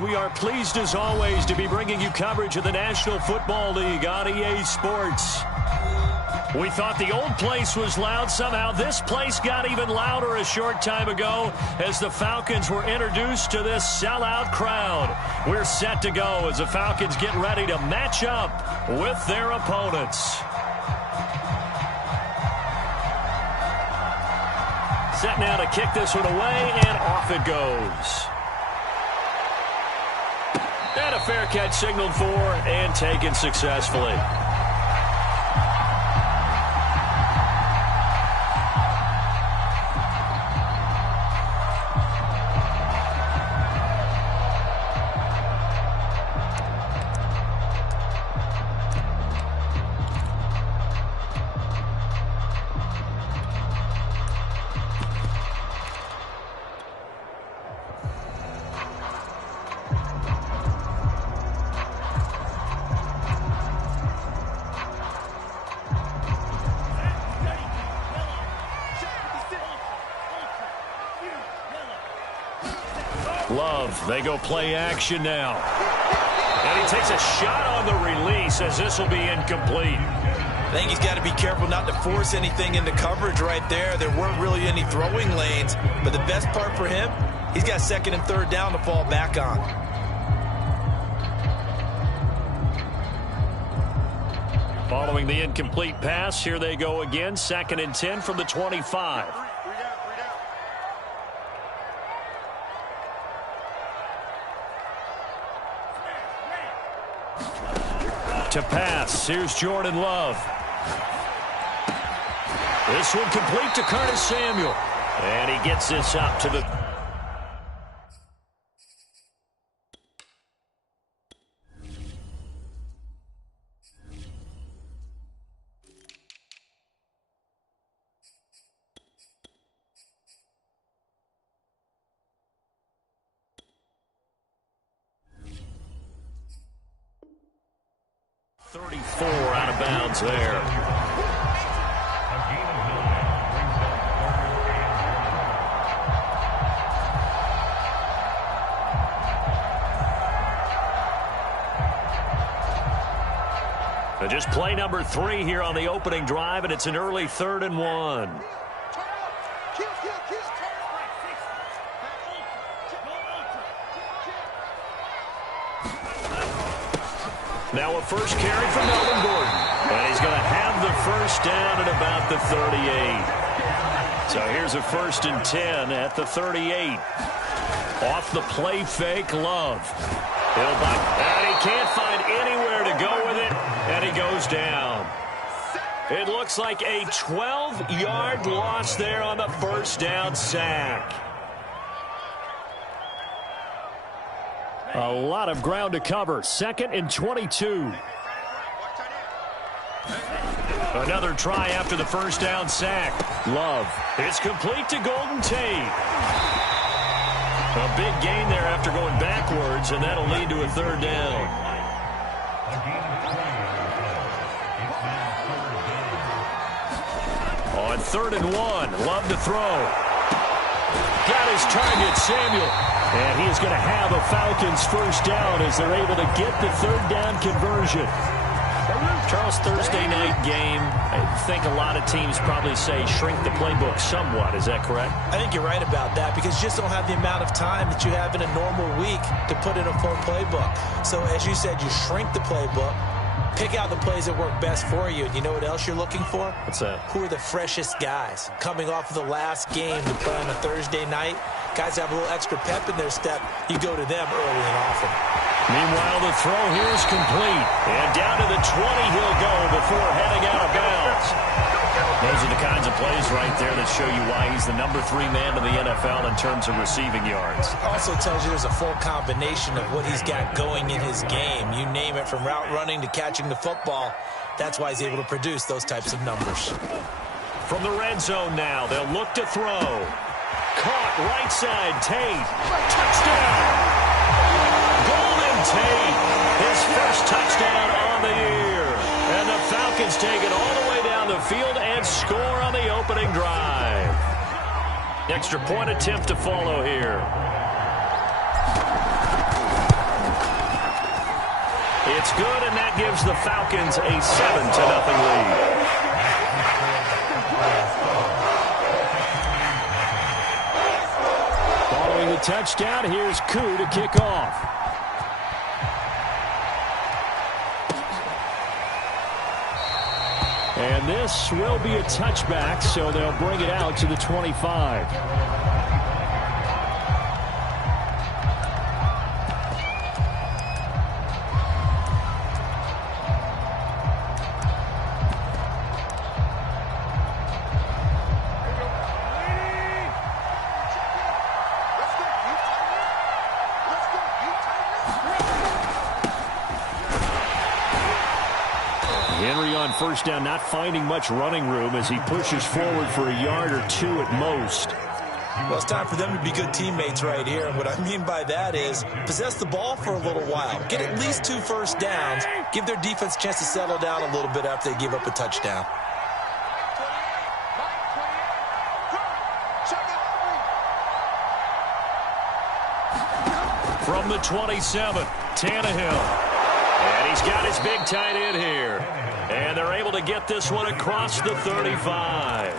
We are pleased as always to be bringing you coverage of the National Football League on EA Sports. We thought the old place was loud. Somehow this place got even louder a short time ago as the Falcons were introduced to this sellout crowd. We're set to go as the Falcons get ready to match up with their opponents. Set now to kick this one away, and off it goes. And a fair catch signaled for and taken successfully. Love, they go play action now. And he takes a shot on the release as this will be incomplete. I think he's got to be careful not to force anything into coverage right there. There weren't really any throwing lanes, but the best part for him, he's got second and third down to fall back on. Following the incomplete pass, here they go again. 2nd and 10 from the 25. To pass, here's Jordan Love. This one complete to Curtis Samuel. And he gets this up to the... out of bounds there. So just play number 3 here on the opening drive, and it's an early 3rd and 1. Now a first carry from Melvin Gordon. And he's going to have the first down at about the 38. So here's a 1st and 10 at the 38. Off the play fake, Love. And he can't find anywhere to go with it, and he goes down. It looks like a 12-yard loss there on the first down sack. A lot of ground to cover. 2nd and 22. Another try after the first down sack. Love. It's complete to Golden Tate. A big gain there after going backwards, and that'll lead to a 3rd down. On 3rd and 1, Love to throw. Got his target, Samuel. And he is going to have a Falcons first down as they're able to get the 3rd down conversion. Charles, Thursday night game, I think a lot of teams probably say shrink the playbook somewhat. Is that correct? I think you're right about that because you just don't have the amount of time that you have in a normal week to put in a full playbook. So as you said, you shrink the playbook, pick out the plays that work best for you. And you know what else you're looking for? What's that? Who are the freshest guys coming off of the last game to play on a Thursday night? Guys have a little extra pep in their step. You go to them early and often. Meanwhile, the throw here is complete. And down to the 20 he'll go before heading out of bounds. Those are the kinds of plays right there that show you why he's the number 3 man in the NFL in terms of receiving yards. Also tells you there's a full combination of what he's got going in his game. You name it, from route running to catching the football. That's why he's able to produce those types of numbers. From the red zone now, they'll look to throw. Caught right side, Tate. Touchdown! Golden Tate, his first touchdown on the year. And the Falcons take it all the way down the field and score on the opening drive. Extra point attempt to follow here. It's good, and that gives the Falcons a 7-0 lead. Following the touchdown, here's Koo to kick off. And this will be a touchback, so they'll bring it out to the 25. Henry on first down, not finding much running room as he pushes forward for a yard or two at most. Well, it's time for them to be good teammates right here. And what I mean by that is possess the ball for a little while. Get at least 2 first downs. Give their defense a chance to settle down a little bit after they give up a touchdown. From the 27, Tannehill. And he's got his big tight end here. And they're able to get this one across the 35.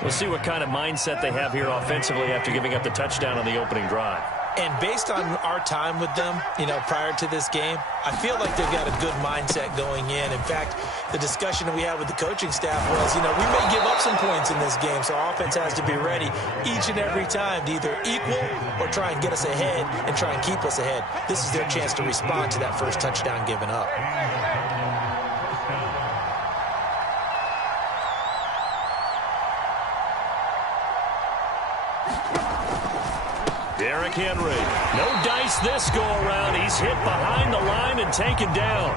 We'll see what kind of mindset they have here offensively after giving up the touchdown on the opening drive. And based on our time with them, prior to this game, I feel like they've got a good mindset going in. In fact, the discussion that we had with the coaching staff was, we may give up some points in this game, so our offense has to be ready each and every time to either equal or try and get us ahead and try and keep us ahead. This is their chance to respond to that first touchdown given up. Derrick Henry. No dice this go-around. He's hit behind the line and taken down.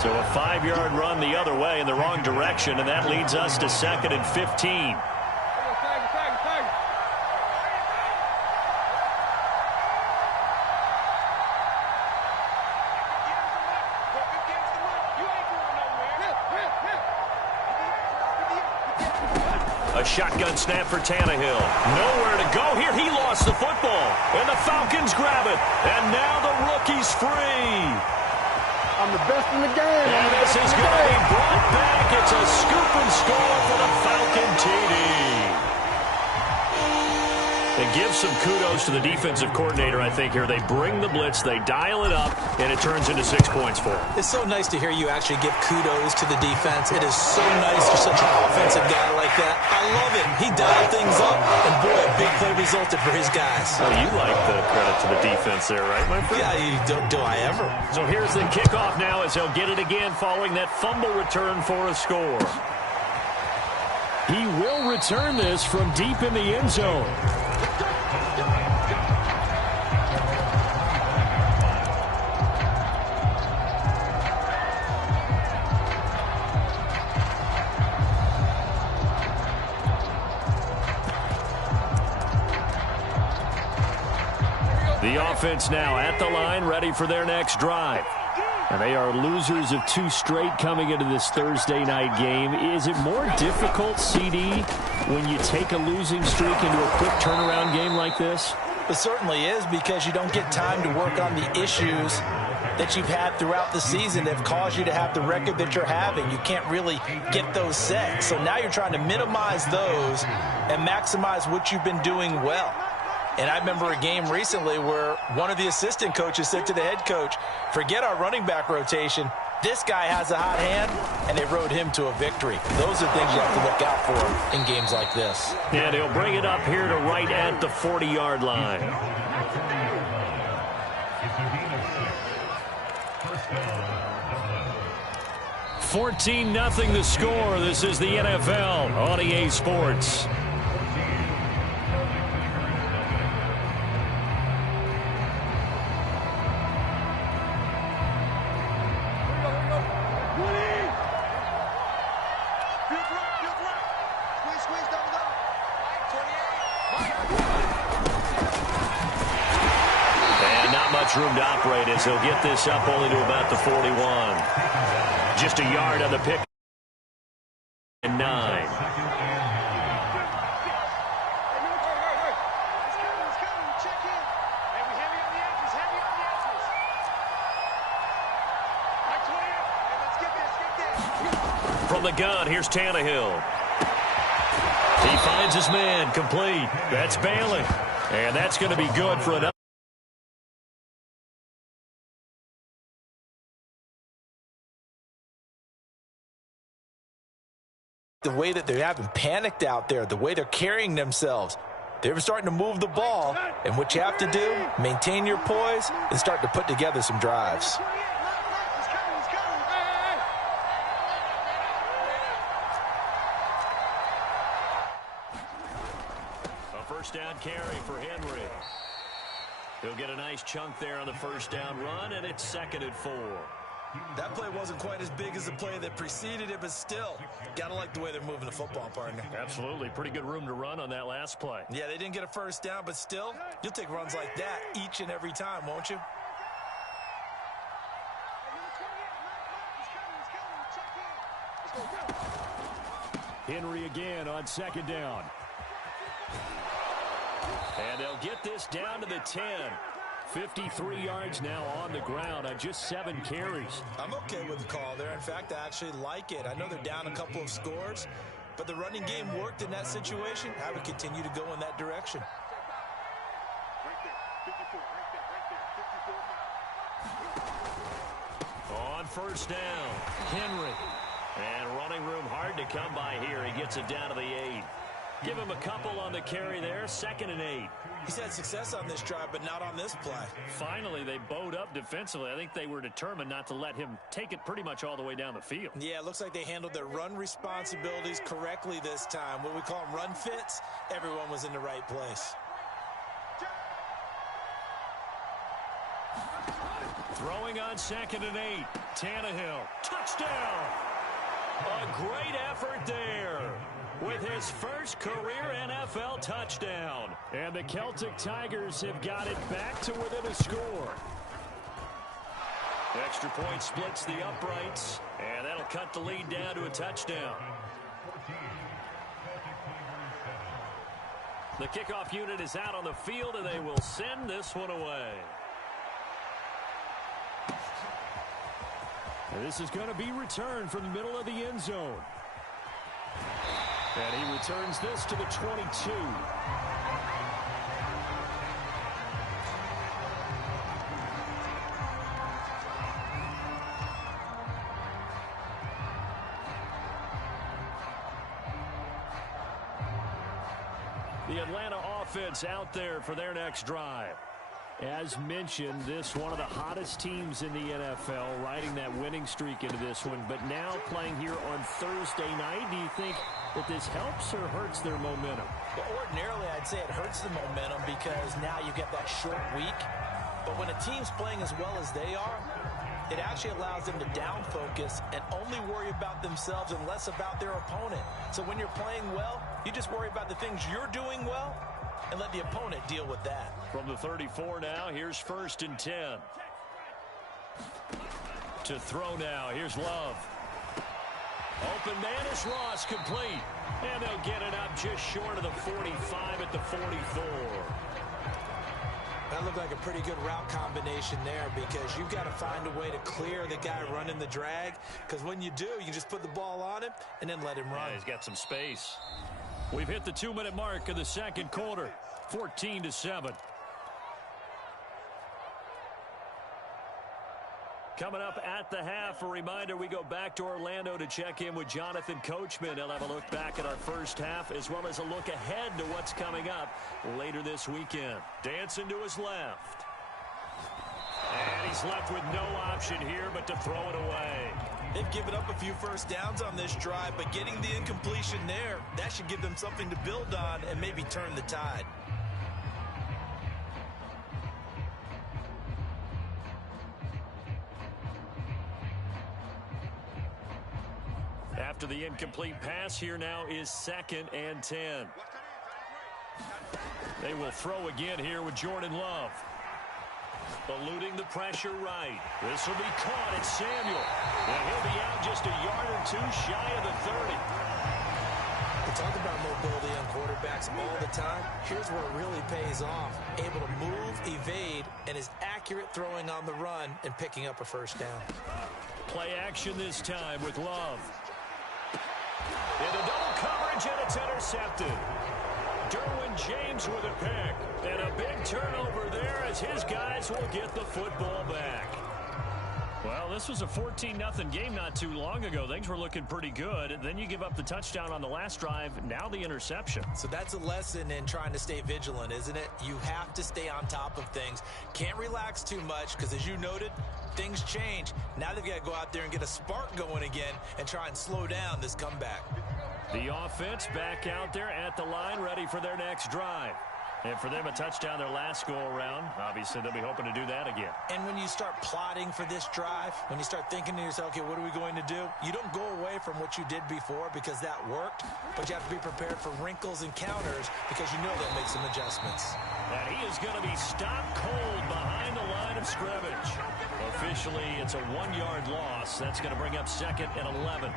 So a 5-yard run the other way in the wrong direction, and that leads us to 2nd and 15. A shotgun snap for Tannehill. Nowhere to go here. He lost the football. And the Falcons grab it. And now the rookie's free. I'm the best in the game. And this is going to be brought back. It's a scoop and score for the Falcon TD. And give some kudos to the defensive coordinator, I think, here. They bring the blitz, they dial it up, and it turns into 6 points for them. It's so nice to hear you actually give kudos to the defense. It is so nice you're such an offensive guy like that. I love it. He dialed things up, and boy, a big play resulted for his guys. Well, you like the credit to the defense there, right, my friend? Yeah, do I ever. So here's the kickoff now as he'll get it again following that fumble return for a score. He will return this from deep in the end zone. The offense now at the line, ready for their next drive. And they are losers of 2 straight coming into this Thursday night game. Is it more difficult, CD, when you take a losing streak into a quick turnaround game like this? It certainly is, because you don't get time to work on the issues that you've had throughout the season that have caused you to have the record that you're having. You can't really get those set. So now you're trying to minimize those and maximize what you've been doing well. And I remember a game recently where one of the assistant coaches said to the head coach, forget our running back rotation. This guy has a hot hand, and they rode him to a victory. Those are things you have to look out for in games like this. And he'll bring it up here to right at the 40-yard line. $14-0 the score. This is the NFL on EA Sports. Room to operate as he'll get this up only to about the 41. Just a yard on the pick. And 9. From the gun, here's Tannehill. He finds his man, complete. That's Bailey. And that's going to be good for another. The way that they haven't panicked out there, the way they're carrying themselves, they're starting to move the ball. And what you have to do, maintain your poise and start to put together some drives. A first down carry for Henry. He'll get a nice chunk there on the first down run, and it's 2nd and 4. That play wasn't quite as big as the play that preceded it, but still, gotta like the way they're moving the football, partner. Absolutely. Pretty good room to run on that last play. Yeah, they didn't get a first down, but still, you'll take runs like that each and every time, won't you? Henry again on 2nd down. And they'll get this down to the 10. 53 yards now on the ground on just 7 carries. I'm okay with the call there. In fact, I actually like it. I know they're down a couple of scores, but the running game worked in that situation. I would continue to go in that direction. On first down, Henry. And running room hard to come by here. He gets it down to the 8. Give him a couple on the carry there. 2nd and 8. He's had success on this drive, but not on this play. Finally, they bowed up defensively. I think they were determined not to let him take it pretty much all the way down the field. Yeah, it looks like they handled their run responsibilities correctly this time. What we call them run fits, everyone was in the right place. Throwing on 2nd and 8. Tannehill. Touchdown! A great effort there with his first career NFL touchdown. And the Celtic Tigers have got it back to within a score. The extra point splits the uprights, and that'll cut the lead down to a touchdown. The kickoff unit is out on the field, and they will send this one away. And this is going to be returned from the middle of the end zone. And he returns this to the 22. The Atlanta offense out there for their next drive. As mentioned, this one of the hottest teams in the NFL, riding that winning streak into this one, but now playing here on Thursday night. Do you think that this helps or hurts their momentum? Well, ordinarily, I'd say it hurts the momentum because now you get that short week. But when a team's playing as well as they are, it actually allows them to down focus and only worry about themselves and less about their opponent. So when you're playing well, you just worry about the things you're doing well and let the opponent deal with that. From the 34 now, here's 1st and 10. To throw now, here's Love. Open man is Ross, complete. And they'll get it up just short of the 45 at the 44. That looked like a pretty good route combination there because you've got to find a way to clear the guy running the drag, because when you do, you just put the ball on him and then let him run. Yeah, he's got some space. We've hit the 2-minute mark of the second quarter, 14-7. Coming up at the half, a reminder, we go back to Orlando to check in with Jonathan Coachman. He'll have a look back at our first half as well as a look ahead to what's coming up later this weekend. Dancing to his left. And he's left with no option here but to throw it away. They've given up a few first downs on this drive, but getting the incompletion there, that should give them something to build on and maybe turn the tide. After the incomplete pass, here now is 2nd and 10. They will throw again here with Jordan Love. Eluding the pressure right. This will be caught. It's Samuel. And he'll be out just a yard or two shy of the 30. We talk about mobility on quarterbacks all the time. Here's where it really pays off. Able to move, evade, and is accurate throwing on the run and picking up a first down. Play action this time with Love. Into double coverage, and it's intercepted. Derwin James with a pick. And a big turnover there as his guys will get the football back. Well, this was a 14-0 game not too long ago. Things were looking pretty good. Then you give up the touchdown on the last drive. Now the interception. So that's a lesson in trying to stay vigilant, isn't it? You have to stay on top of things. Can't relax too much because, as you noted, things change. Now they've got to go out there and get a spark going again and try and slow down this comeback. The offense back out there at the line, ready for their next drive. And for them, a touchdown their last go-around. Obviously, they'll be hoping to do that again. And when you start plotting for this drive, when you start thinking to yourself, okay, what are we going to do? You don't go away from what you did before because that worked, but you have to be prepared for wrinkles and counters because you know they'll make some adjustments. And he is going to be stopped cold behind the line of scrimmage. Officially, it's a 1-yard loss. That's going to bring up 2nd and 11.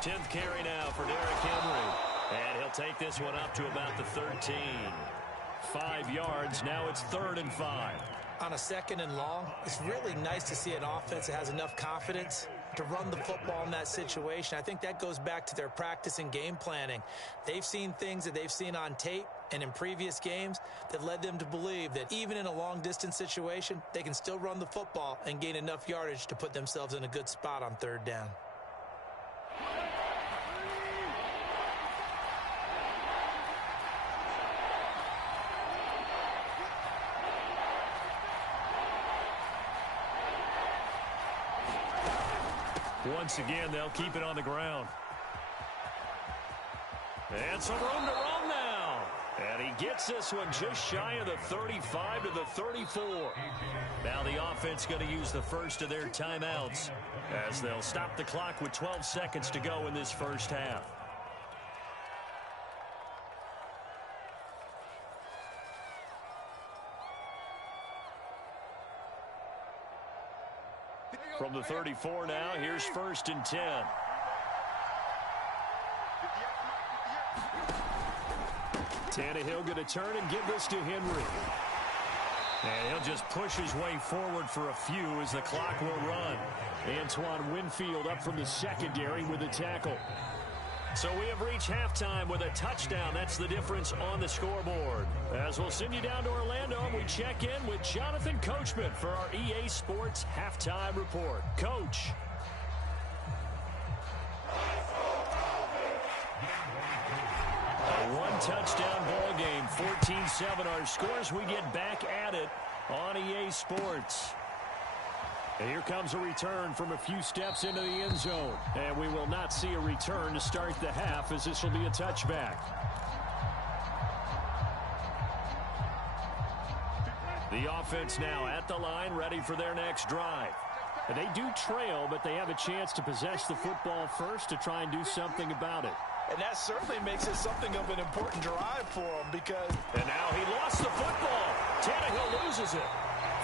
Tenth carry now for Derrick Henry. And he'll take this one up to about the 13. 5 yards. Now it's 3rd and 5. On a 2nd and long, it's really nice to see an offense that has enough confidence to run the football in that situation. I think that goes back to their practice and game planning. They've seen things that they've seen on tape and in previous games that led them to believe that even in a long-distance situation, they can still run the football and gain enough yardage to put themselves in a good spot on 3rd down. Once again, they'll keep it on the ground. And some room to run now. And he gets this one just shy of the 35 to the 34. Now the offense going to use the first of their timeouts as they'll stop the clock with 12 seconds to go in this first half. From the 34 now, here's 1st and 10. Tannehill going to turn and give this to Henry. And he'll just push his way forward for a few as the clock will run. Antoine Winfield up from the secondary with a tackle. So we have reached halftime with a touchdown. That's the difference on the scoreboard. As we'll send you down to Orlando, and we check in with Jonathan Coachman for our EA Sports Halftime Report. Coach. A one-touchdown ball game, 14-7 our scores. We get back at it on EA Sports. And here comes a return from a few steps into the end zone. And we will not see a return to start the half as this will be a touchback. The offense now at the line, ready for their next drive. And they do trail, but they have a chance to possess the football first to try and do something about it. And that certainly makes it something of an important drive for them because... And now he lost the football. Tannehill loses it.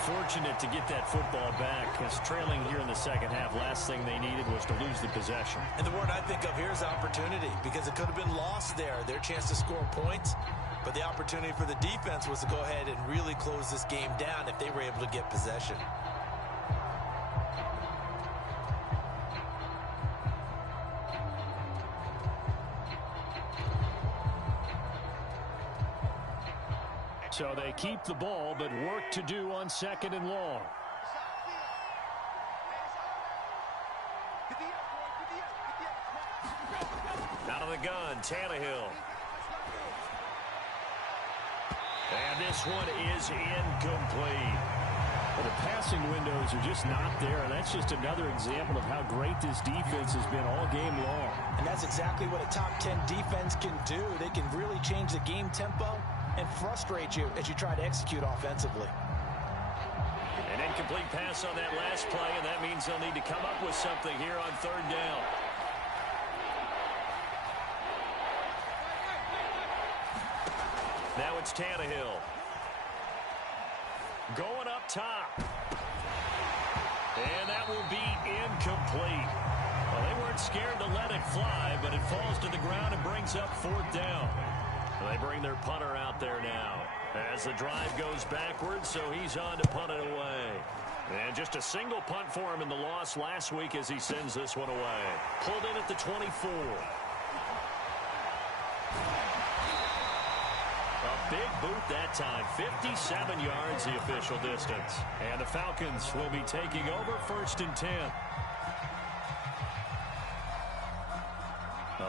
Fortunate to get that football back as trailing here in the second half. Last thing they needed was to lose the possession. And the word I think of here is opportunity because it could have been lost there. Their chance to score points. But the opportunity for the defense was to go ahead and really close this game down if they were able to get possession. So they keep the ball, but work to do on 2nd and long. Out of the gun, Tannehill. And this one is incomplete. Well, the passing windows are just not there, and that's just another example of how great this defense has been all game long. And that's exactly what a top 10 defense can do. They can really change the game tempo and frustrate you as you try to execute offensively. An Incomplete pass on that last play, and that means they'll need to come up with something here on third down. Now it's Tannehill. Going up top. And that will be incomplete. Well, they weren't scared to let it fly, but it falls to the ground and brings up fourth down. They bring their punter out there now as the drive goes backwards, so he's on to punt it away. And just a single punt for him in the loss last week as he sends this one away. Pulled in at the 24. A big boot that time. 57 yards the official distance. And the Falcons will be taking over 1st and 10.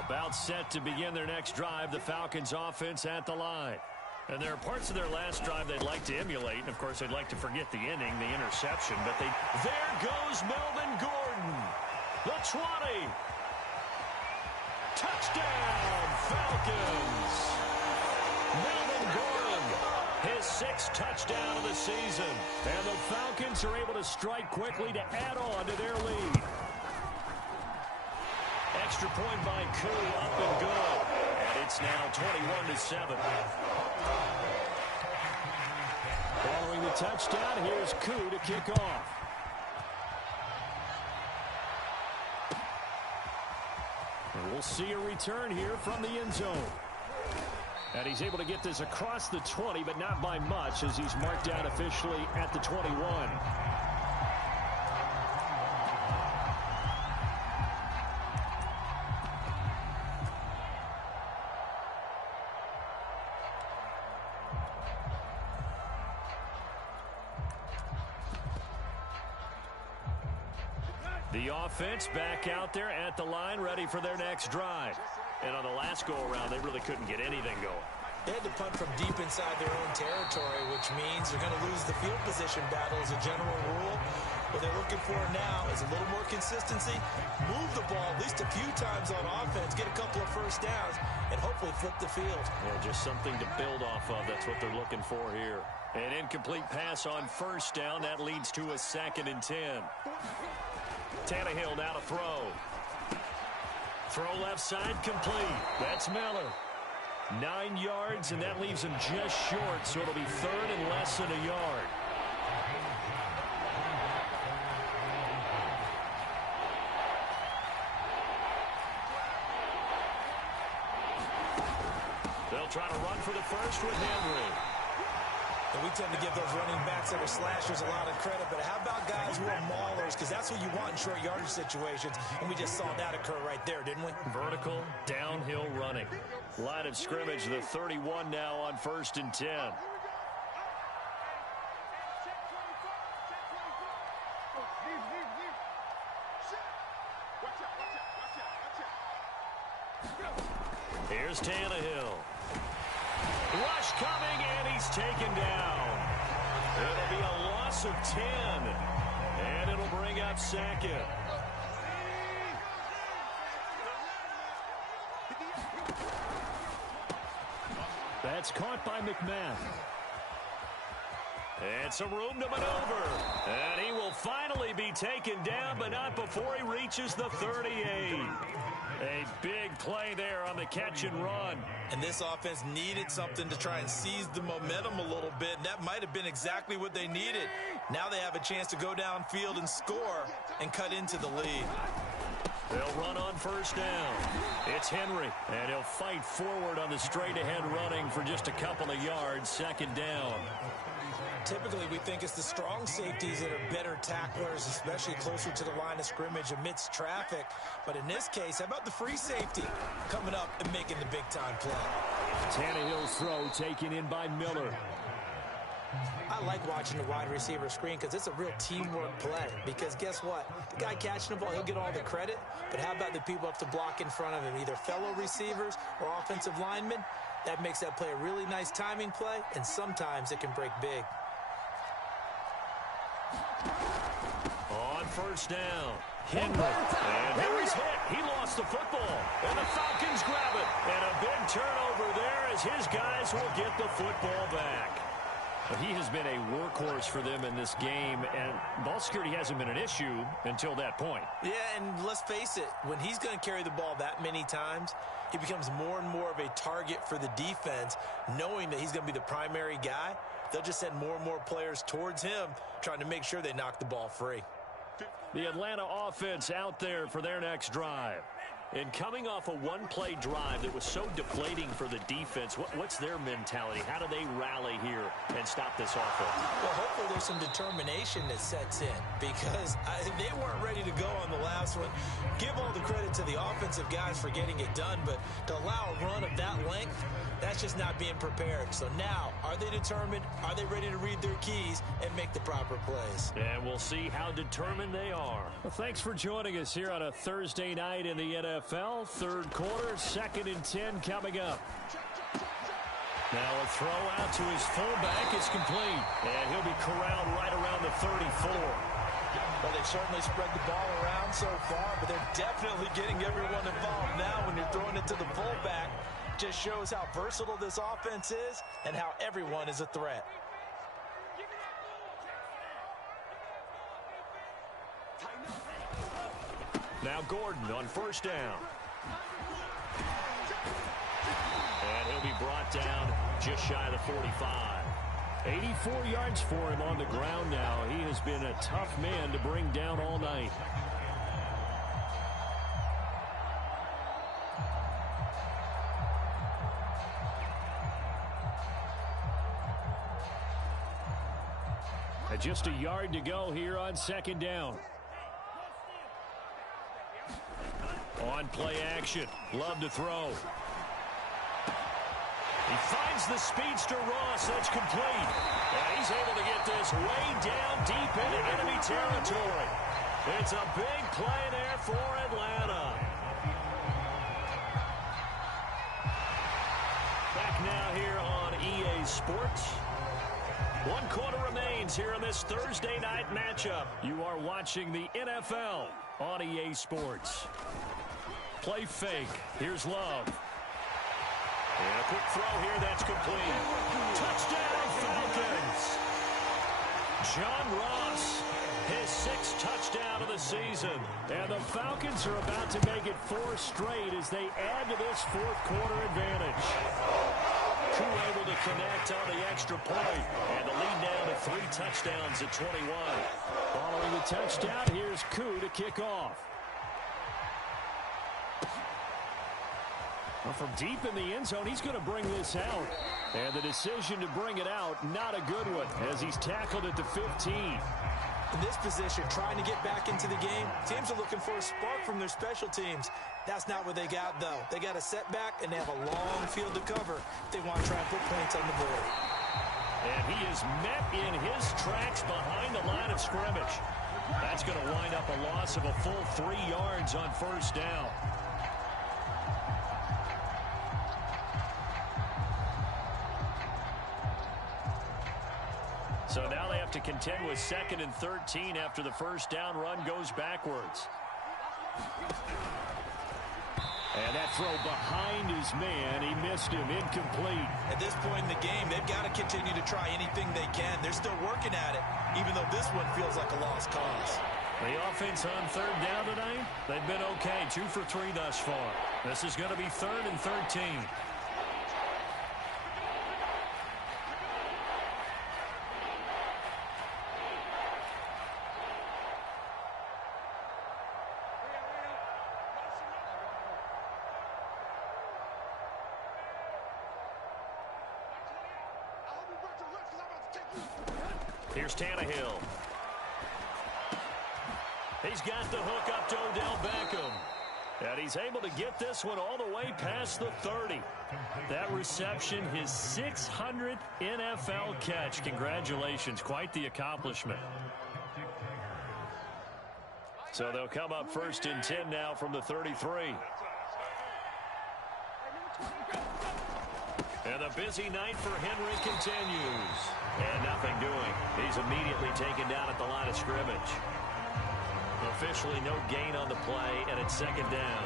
About set to begin their next drive, the Falcons offense at the line. And there are parts of their last drive they'd like to emulate. And, of course, they'd like to forget the inning, the interception. But there goes Melvin Gordon. The 20. Touchdown, Falcons. Melvin Gordon, his 6th touchdown of the season. And the Falcons are able to strike quickly to add on to their lead. Extra point by Koo, up and good. And it's now 21-7. Following the touchdown, here's Koo to kick off. And we'll see a return here from the end zone. And he's able to get this across the 20, but not by much, as he's marked down officially at the 21. The offense back out there at the line, ready for their next drive. And on the last go-around, they really couldn't get anything going. They had to punt from deep inside their own territory, which means they're going to lose the field position battle as a general rule. What they're looking for now is a little more consistency, move the ball at least a few times on offense, get a couple of first downs, and hopefully flip the field. Yeah, just something to build off of. That's what they're looking for here. An incomplete pass on first down. That leads to a 2nd and 10. Tannehill now to throw. Throw left side complete. That's Miller. 9 yards, and that leaves him just short, so it'll be 3rd and less than a yard. They'll try to run for the first with Henry. And we tend to give those running backs that are slashers a lot of credit, but how about guys who are maulers? Because that's what you want in short yardage situations, and we just saw that occur right there, didn't we? Vertical, downhill running. Line of scrimmage, the 31 now on 1st and 10. Here's Tannehill. Rush coming, and he's taken down. It'll be a loss of 10, and it'll bring up 2nd. That's caught by McMahon. And some room to maneuver. And he will finally be taken down, but not before he reaches the 38. A big play there on the catch and run. And this offense needed something to try and seize the momentum a little bit, and that might have been exactly what they needed. Now they have a chance to go downfield and score and cut into the lead. They'll run on first down. It's Henry, and he'll fight forward on the straight-ahead running for just a couple of yards. 2nd down. Typically, we think it's the strong safeties that are better tacklers, especially closer to the line of scrimmage amidst traffic. But in this case, how about the free safety coming up and making the big-time play? Tannehill's throw taken in by Miller. I like watching the wide receiver screen because it's a real teamwork play. Because guess what? The guy catching the ball, he'll get all the credit. But how about the people up to block in front of him, either fellow receivers or offensive linemen? That makes that play a really nice timing play, and sometimes it can break big. On first down, Henry. And Henry's hit. He lost the football. And the Falcons grab it. And a big turnover there as his guys will get the football back. He has been a workhorse for them in this game, and ball security hasn't been an issue until that point. Yeah, and let's face it, when he's going to carry the ball that many times, he becomes more and more of a target for the defense, knowing that he's going to be the primary guy. They'll just send more and more players towards him, trying to make sure they knock the ball free. The Atlanta offense out there for their next drive. And coming off a one-play drive that was so deflating for the defense, what's their mentality? How do they rally here and stop this offense? Well, hopefully there's some determination that sets in, because they weren't ready to go on the last one. Give all the credit to the offensive guys for getting it done, but to allow a run of that length, that's just not being prepared. So now, are they determined? Are they ready to read their keys and make the proper plays? And we'll see how determined they are. Well, thanks for joining us here on a Thursday night in the NFL. Third quarter, 2nd and 10 coming up. Now a throw out to his fullback is complete. And he'll be corralled right around the 34. Well, they've certainly spread the ball around so far, but they're definitely getting everyone involved now when you're throwing it to the fullback. Just shows how versatile this offense is and how everyone is a threat. Now Gordon on first down. And he'll be brought down just shy of the 45. 84 yards for him on the ground now. He has been a tough man to bring down all night. And just a yard to go here on 2nd down. On play action. Love to throw. He finds the speedster Ross. That's complete. And he's able to get this way down deep into enemy territory. It's a big play there for Atlanta. Back now here on EA Sports. 1 quarter remains here in this Thursday night matchup. You are watching the NFL on EA Sports. Play fake. Here's Love. And a quick throw here. That's complete. Touchdown, Falcons. John Ross, his 6th touchdown of the season. And the Falcons are about to make it 4 straight as they add to this 4th quarter advantage. Koo able to connect on the extra point. And the lead down to 3 touchdowns at 21. Following the touchdown, here's Koo to kick off. Well, from deep in the end zone, he's going to bring this out. And the decision to bring it out, not a good one, as he's tackled at the 15. In this position, trying to get back into the game, teams are looking for a spark from their special teams. That's not what they got, though. They got a setback, and they have a long field to cover if they want to try and put points on the board. And he is met in his tracks behind the line of scrimmage. That's going to wind up a loss of a full 3 yards on first down. So now they have to contend with 2nd and 13 after the first down run goes backwards. And that throw behind his man, he missed him, incomplete. At this point in the game, they've got to continue to try anything they can. They're still working at it, even though this one feels like a lost cause. The offense on 3rd down tonight, they've been okay, 2 for 3 thus far. This is going to be 3rd and 13. Here's Tannehill. He's got the hook up to Odell Beckham. And he's able to get this one all the way past the 30. That reception, his 600th NFL catch. Congratulations. Quite the accomplishment. So they'll come up 1st and 10 now from the 33. And the busy night for Henry continues. And nothing doing. He's immediately taken down at the line of scrimmage. Officially no gain on the play, and it's 2nd down.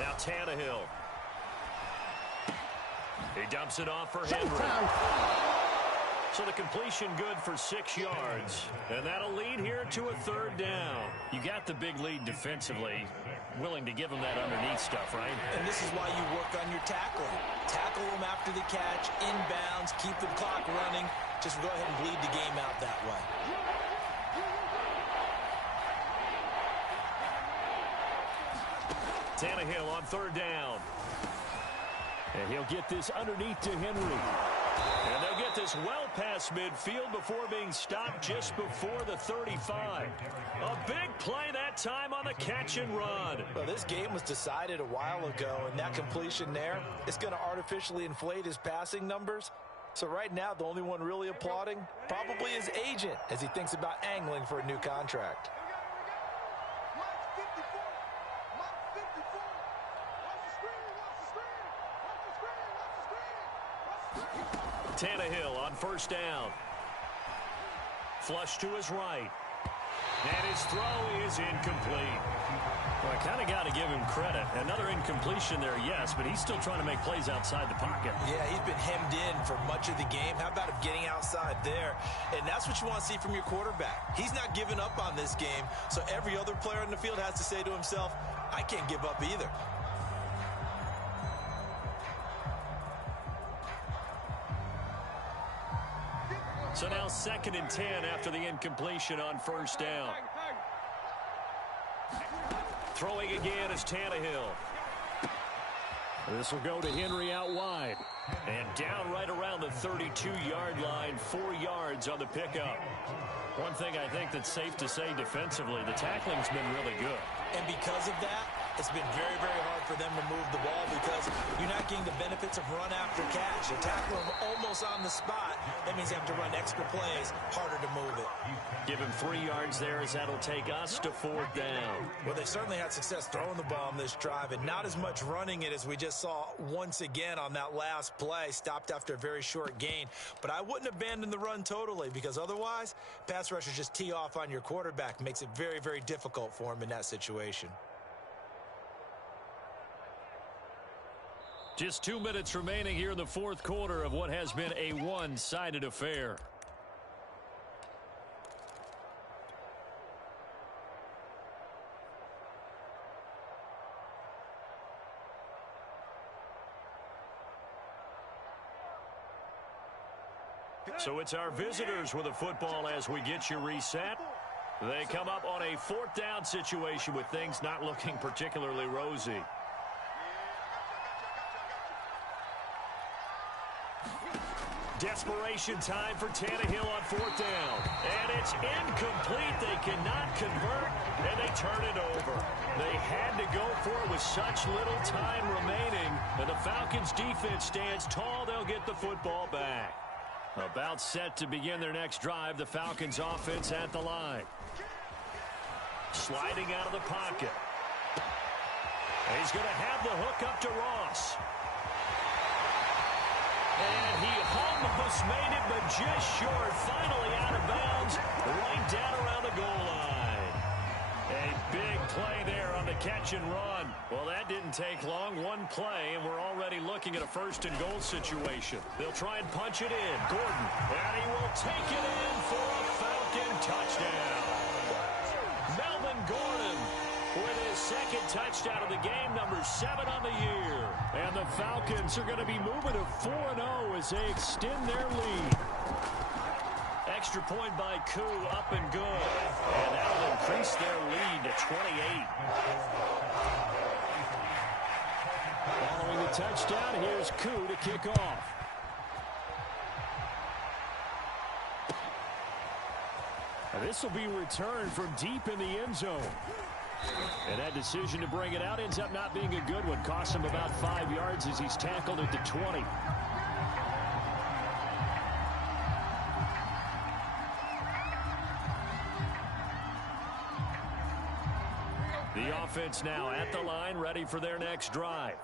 Now Tannehill. He dumps it off for Henry. So the completion good for 6 yards. And that'll lead here to a 3rd down. You got the big lead defensively. Willing to give him that underneath stuff, right? And this is why you work on your tackling. Tackle them after the catch, inbounds, keep the clock running. Just go ahead and bleed the game out that way. Tannehill on 3rd down. And he'll get this underneath to Henry. And they'll get this well past midfield before being stopped just before the 35. A big play that time on the catch and run. Well, this game was decided a while ago, and that completion there is going to artificially inflate his passing numbers. So right now, the only one really applauding probably his agent as he thinks about angling for a new contract. Tannehill on 1st down. Flush to his right. And his throw is incomplete. Well, I kind of got to give him credit. Another incompletion there, yes, but he's still trying to make plays outside the pocket. Yeah, he's been hemmed in for much of the game. How about him getting outside there? And that's what you want to see from your quarterback. He's not giving up on this game, so every other player in the field has to say to himself, I can't give up either. So now 2nd and 10 after the incompletion on 1st down. Throwing again is Tannehill. This will go to Henry out wide. And down right around the 32-yard line, 4 yards on the pickup. One thing I think that's safe to say defensively, the tackling's been really good. And because of that, it's been very, very hard for them to move the ball because you're not getting the benefits of run after catch. You're tackling them almost on the spot. That means you have to run extra plays, harder to move it. Give him 3 yards there as that'll take us to 4th down. Well, they certainly had success throwing the ball on this drive and not as much running it as we just saw once again on that last play, stopped after a very short gain. But I wouldn't abandon the run totally because otherwise, pass rushers just tee off on your quarterback. Makes it very, very difficult for him in that situation. Just 2 minutes remaining here in the 4th quarter of what has been a one-sided affair. So it's our visitors with the football as we get you reset. They come up on a 4th down situation with things not looking particularly rosy. Desperation time for Tannehill on 4th down. And it's incomplete. They cannot convert, and they turn it over. They had to go for it with such little time remaining. And the Falcons' defense stands tall. They'll get the football back. About set to begin their next drive, the Falcons' offense at the line. Sliding out of the pocket. And he's going to have the hook up to Ross. And he almost made it, but just short. Finally out of bounds, right down around the goal line. A big play there on the catch and run. Well, that didn't take long. One play, and we're already looking at a 1st and goal situation. They'll try and punch it in. Gordon, and he will take it in for a Falcon touchdown. Melvin Gordon with his 2nd touchdown of the game, number 7 on the year. And the Falcons are going to be moving to 4-0 as they extend their lead. Extra point by Koo, up and good. And that'll increase their lead to 28. Following the touchdown, here's Koo to kick off. And this will be returned from deep in the end zone. And that decision to bring it out ends up not being a good one. Costs him about 5 yards as he's tackled at the 20. The offense now at the line, ready for their next drive.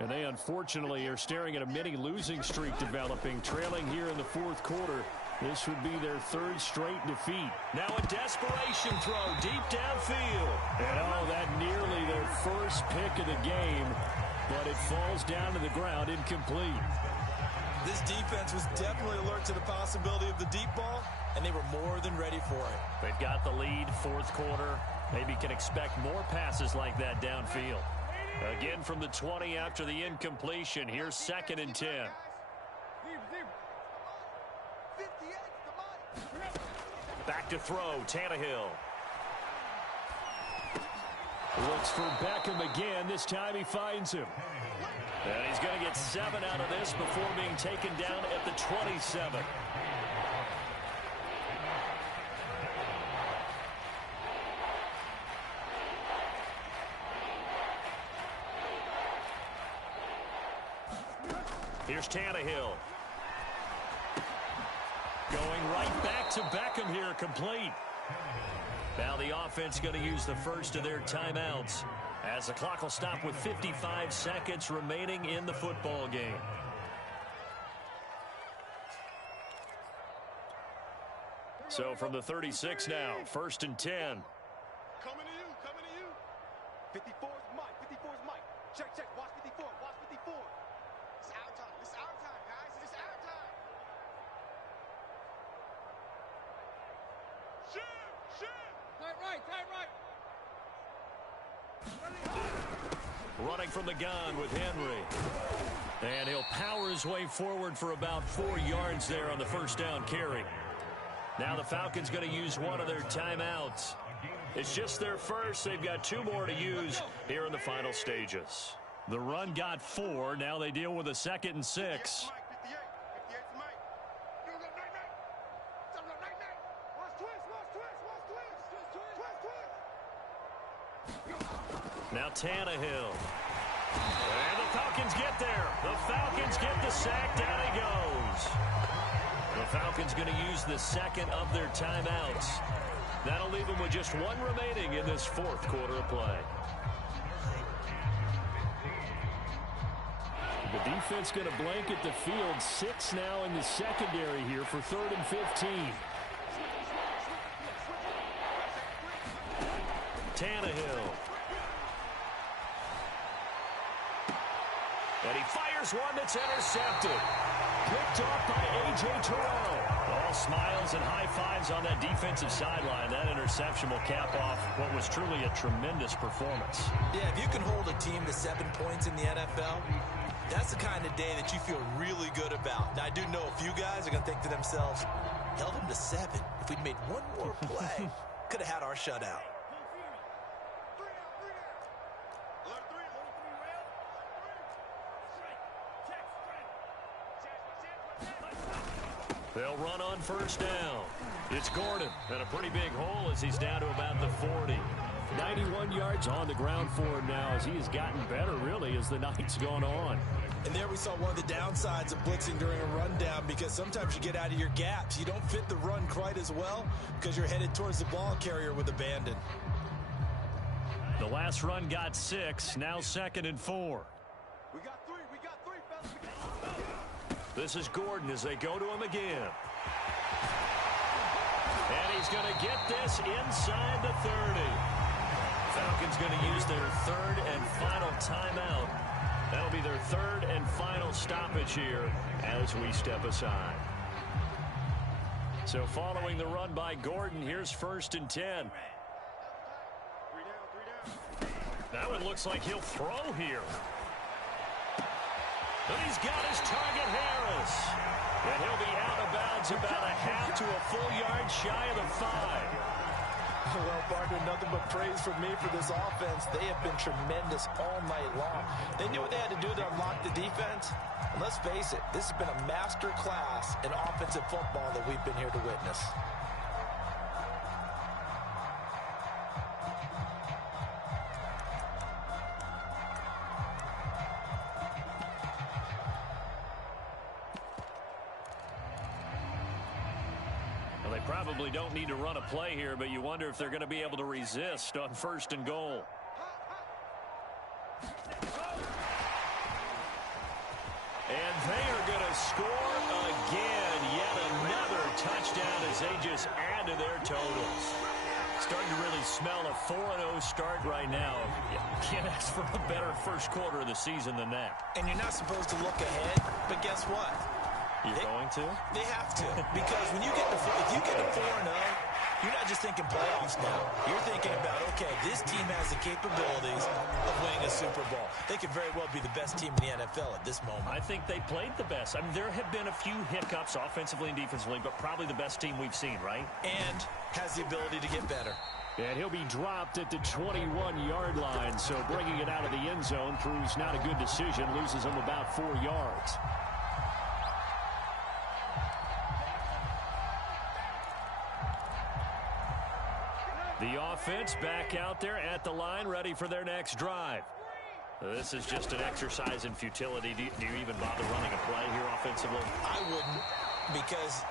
And they unfortunately are staring at a mini losing streak developing, trailing here in the 4th quarter This would be their third straight defeat. Now a desperation throw deep downfield. And that nearly their first pick of the game, but it falls down to the ground incomplete. This defense was definitely alert to the possibility of the deep ball, and they were more than ready for it. They've got the lead, fourth quarter. Maybe can expect more passes like that downfield. Again from the 20 after the incompletion. Here's 2nd and 10. Back to throw, Tannehill. Looks for Beckham again. This time he finds him. And he's going to get 7 out of this before being taken down at the 27. Here's Tannehill. Going right back to Beckham here, complete. Now the offense going to use the first of their timeouts as the clock will stop with 55 seconds remaining in the football game. So from the 36 now, 1st and 10. Coming to you, coming to you. 54 is Mike, 54 is Mike. Check, check, watch 54, watch 54. It's our time, it's our time, guys, it's our time. Right. Running from the gun with Henry. And he'll power his way forward for about 4 yards there on the first down carry. Now the Falcons going to use one of their timeouts. It's just their first. They've got 2 more to use here in the final stages. The run got 4. Now they deal with a 2nd and 6. Now Tannehill. And the Falcons get there. The Falcons get the sack. Down he goes. The Falcons going to use the 2nd of their timeouts. That'll leave them with just 1 remaining in this 4th quarter of play. The defense going to blanket the field. 6 now in the secondary here for 3rd and 15. Tannehill. And he fires one that's intercepted. Picked off by A.J. Terrell. All smiles and high fives on that defensive sideline. That interception will cap off what was truly a tremendous performance. Yeah, if you can hold a team to 7 points in the NFL, that's the kind of day that you feel really good about. Now, I do know a few guys are going to think to themselves, held them to 7. If we'd made 1 more play, could have had our shutout. They'll run on first down. It's Gordon, and a pretty big hole as he's down to about the 40. 91 yards on the ground for him now as he has gotten better, really, as the night's gone on. And there we saw one of the downsides of blitzing during a rundown, because sometimes you get out of your gaps. You don't fit the run quite as well because you're headed towards the ball carrier with abandon. The last run got 6, now 2nd and 4. We got 3, fellas. This is Gordon as they go to him again. And he's going to get this inside the 30. Falcons going to use their 3rd and final timeout. That'll be their 3rd and final stoppage here as we step aside. So following the run by Gordon, here's 1st and 10. 3 down. That one looks like he'll throw here. But he's got his target, Harris. And he'll be out of bounds about a half to a full yard shy of the 5. Well, partner, nothing but praise from me for this offense. They have been tremendous all night long. They knew what they had to do to unlock the defense. And let's face it, this has been a master class in offensive football that we've been here to witness. Well, they probably don't need to run a play here, but you wonder if they're going to be able to resist on 1st and goal. And they are going to score again. Yet another touchdown. smell a 4-0 start right now. You can't ask for a better first quarter of the season than that. And you're not supposed to look ahead, but guess what? You're going to? They have to. Because when you get to, if you get to 4-0, you're not just thinking playoffs now. You're thinking about, okay, this team has the capabilities of winning a Super Bowl. They could very well be the best team in the NFL at this moment. I think they played the best. I mean, there have been a few hiccups offensively and defensively, but probably the best team we've seen, right? And has the ability to get better. And he'll be dropped at the 21-yard line, so bringing it out of the end zone proves not a good decision, loses him about 4 yards. The offense back out there at the line, ready for their next drive. This is just an exercise in futility. Do you even bother running a play here offensively? I wouldn't, because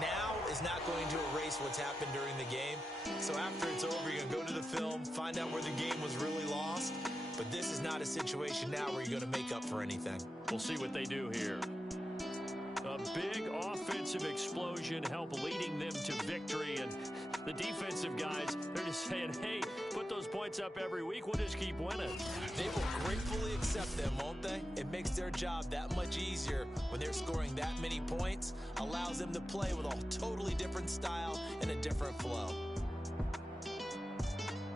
now is not going to erase what's happened during the game. So after it's over, you're going to go to the film, find out where the game was really lost. But this is not a situation now where you're going to make up for anything. We'll see what they do here. A big offensive explosion help leading them to victory. And the defensive guys, they're just saying, hey, put those points up every week. We'll just keep winning. They will gratefully accept them, won't they? It makes their job that much easier when they're scoring that many points. Allows them to play with a totally different style and a different flow.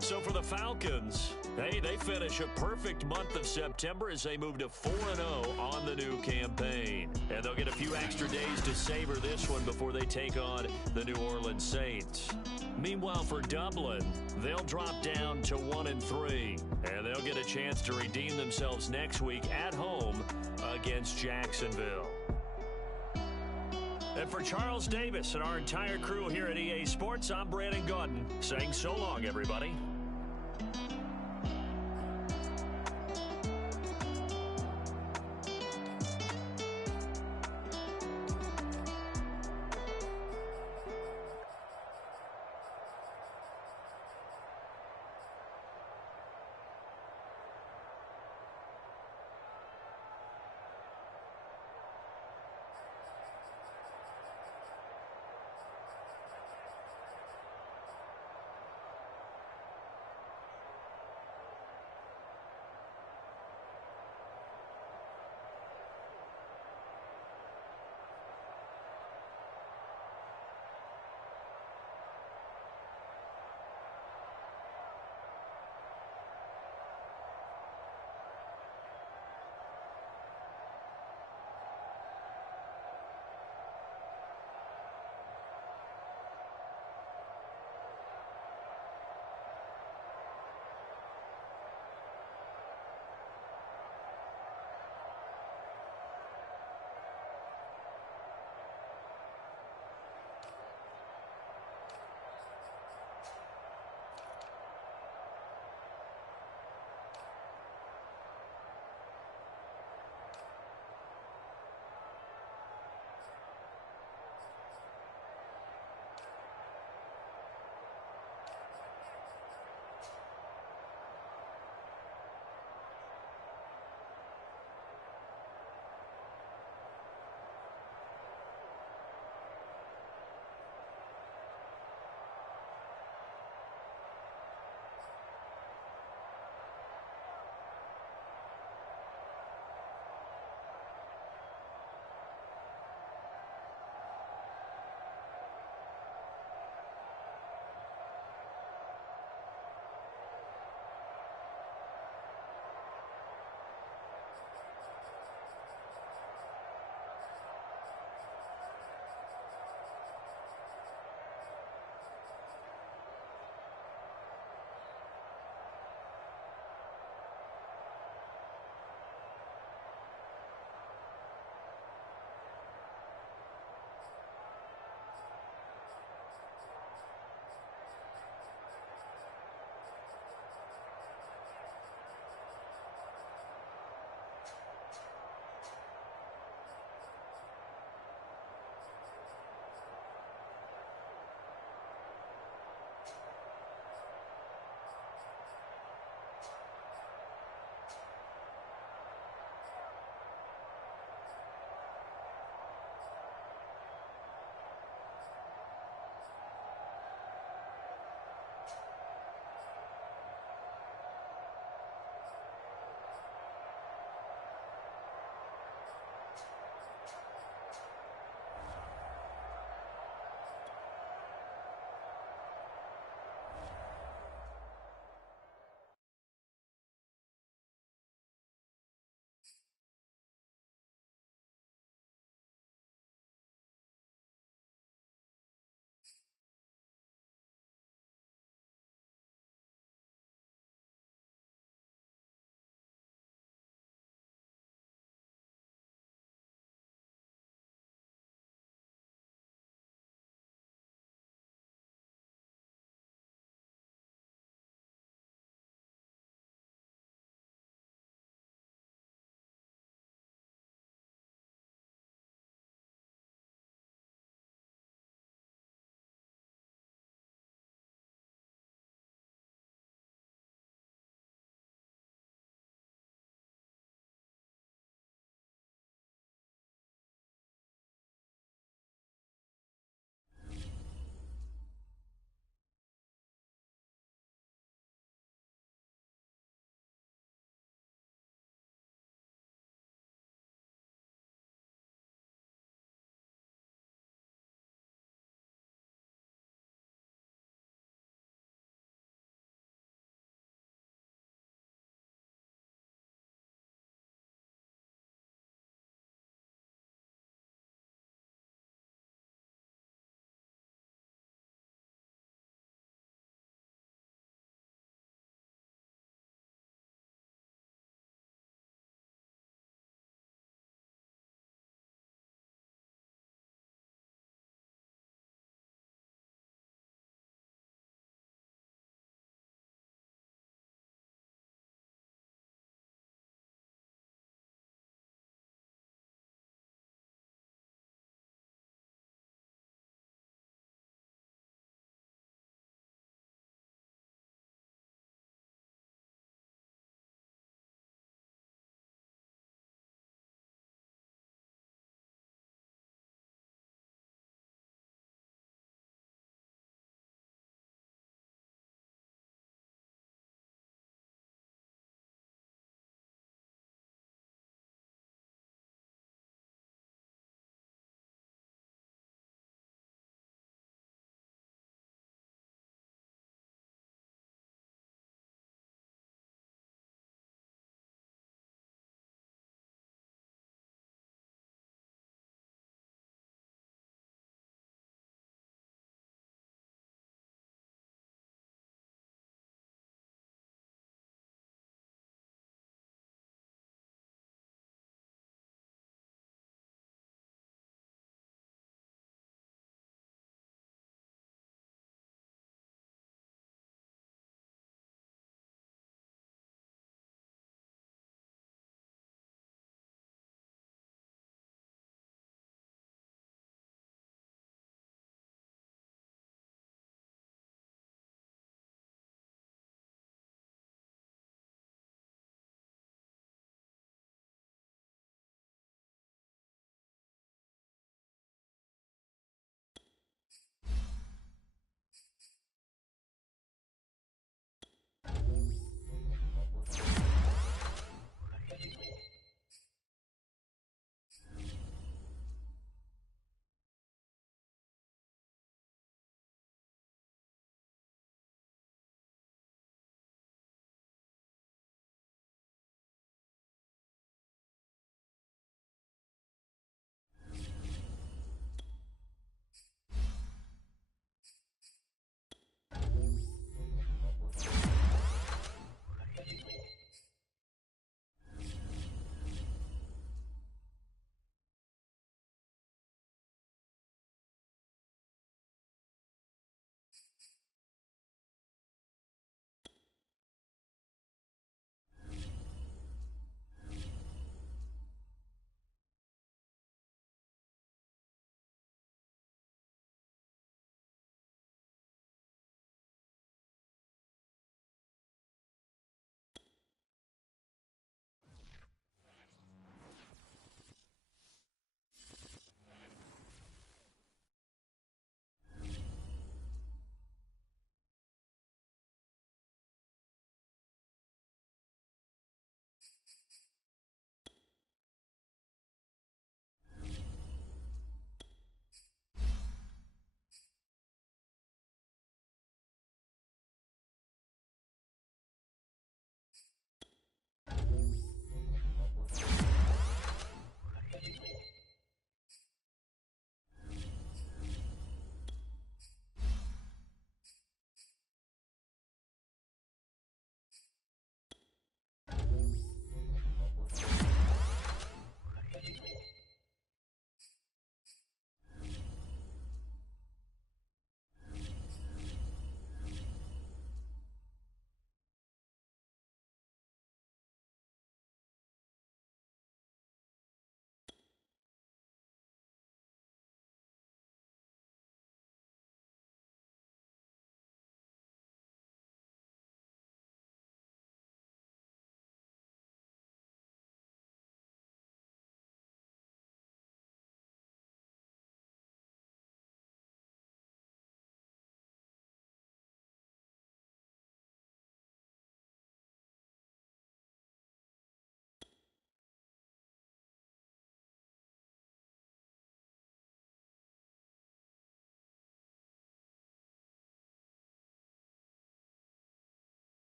So for the Falcons, hey, they finish a perfect month of September as they move to 4-0 on the new campaign. And they'll get a few extra days to savor this one before they take on the New Orleans Saints. Meanwhile, for Dublin, they'll drop down to 1-3, and they'll get a chance to redeem themselves next week at home against Jacksonville. And for Charles Davis and our entire crew here at EA Sports, I'm Brandon Gaudin saying so long, everybody.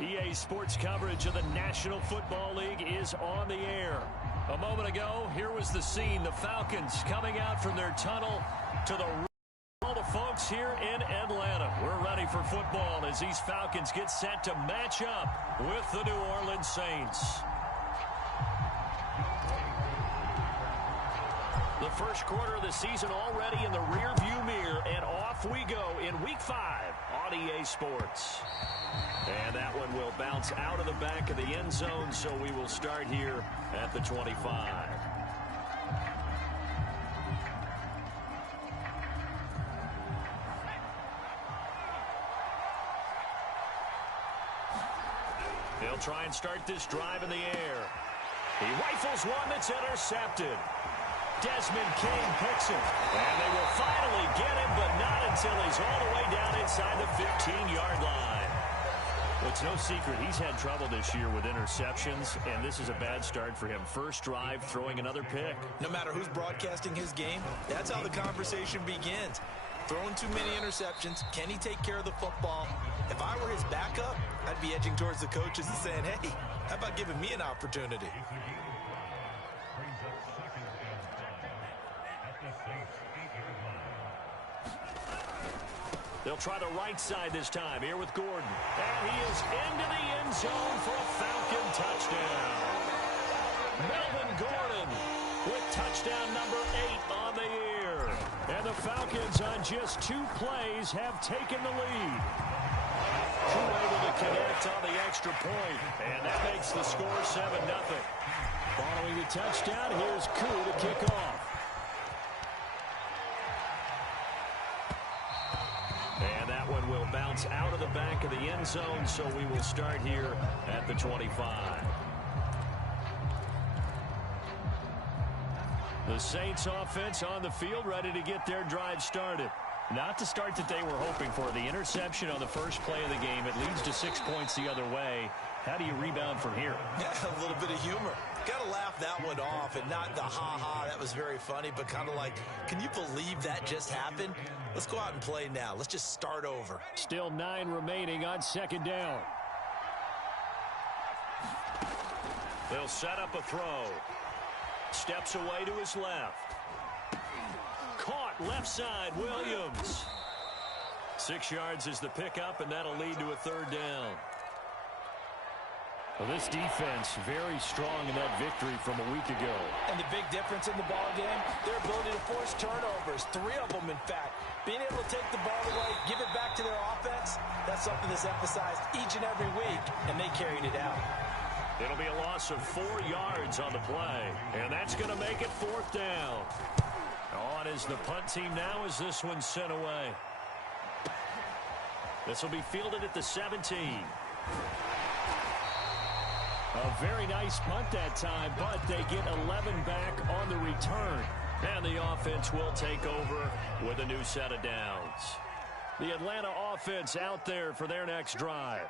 EA Sports coverage of the National Football League is on the air. A moment ago, here was the scene. The Falcons coming out from their tunnel to all the folks here in Atlanta. We're ready for football as these Falcons get set to match up with the New Orleans Saints. The first quarter of the season already in the rearview mirror, and off we go in Week 5 on EA Sports. And that one will bounce out of the back of the end zone, so we will start here at the 25. He'll try and start this drive in the air. He rifles one that's intercepted. Desmond King picks him. And they will finally get him, but not until he's all the way down inside the 15-yard line. Well, it's no secret he's had trouble this year with interceptions, and this is a bad start for him. First drive, throwing another pick. No matter who's broadcasting his game, that's how the conversation begins. Throwing too many interceptions. Can he take care of the football? If I were his backup, I'd be edging towards the coaches and saying, hey, how about giving me an opportunity? They'll try the right side this time here with Gordon. And he is into the end zone for a Falcon touchdown. Melvin Gordon with touchdown number 8 on the year. And the Falcons on just 2 plays have taken the lead. Who able to connect on the extra point. And that makes the score 7-0. Following the touchdown, here's Koo to kick off. And that one will bounce out of the back of the end zone, so we will start here at the 25. The Saints offense on the field, ready to get their drive started. Not the start that they were hoping for. The interception on the first play of the game, it leads to 6 points the other way. How do you rebound from here? Yeah, a little bit of humor. Got to laugh that one off, and not the ha-ha, that was very funny, but kind of like, can you believe that just happened? Let's go out and play now. Let's just start over. Still 9 remaining on second down. They'll set up a throw. Steps away to his left. Caught left side, Williams. 6 yards is the pickup, and that'll lead to a third down. Well, this defense very strong in that victory from a week ago. And the big difference in the ball game, their ability to force turnovers, 3 of them, in fact. Being able to take the ball away, give it back to their offense, that's something that's emphasized each and every week, and they carried it out. It'll be a loss of 4 yards on the play, and that's going to make it 4th down. On is the punt team now as this one's sent away. This will be fielded at the 17. A very nice punt that time, but they get 11 back on the return. And the offense will take over with a new set of downs. The Atlanta offense out there for their next drive.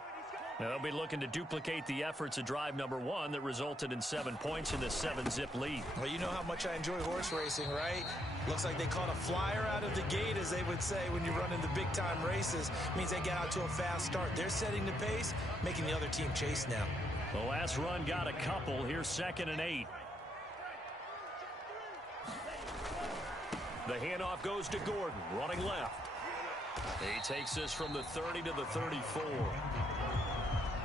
Now they'll be looking to duplicate the efforts of drive number 1 that resulted in 7 points in the 7-zip lead. Well, you know how much I enjoy horse racing, right? Looks like they caught a flyer out of the gate, as they would say when you run in the big-time races. Means they get out to a fast start. They're setting the pace, making the other team chase now. The last run got a couple. Here's 2nd and 8. The handoff goes to Gordon, running left. He takes this from the 30 to the 34.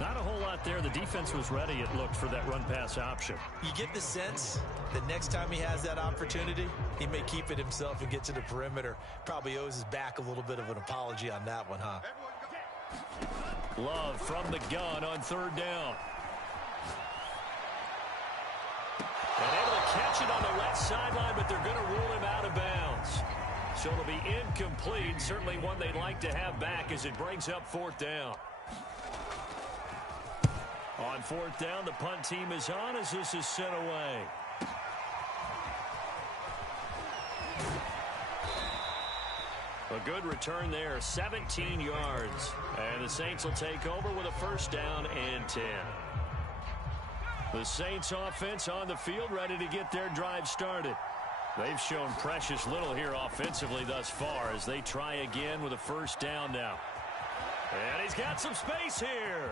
Not a whole lot there. The defense was ready, it looked, for that run-pass option. You get the sense that next time he has that opportunity, he may keep it himself and get to the perimeter. Probably owes his back a little bit of an apology on that one, huh? Love from the gun on 3rd down. And able to catch it on the left sideline, but they're going to rule him out of bounds. So it'll be incomplete. Certainly one they'd like to have back as it brings up 4th down. On 4th down, the punt team is on as this is sent away. A good return there, 17 yards. And the Saints will take over with a 1st down and 10. The Saints offense on the field, ready to get their drive started. They've shown precious little here offensively thus far as they try again with a 1st down now. And he's got some space here.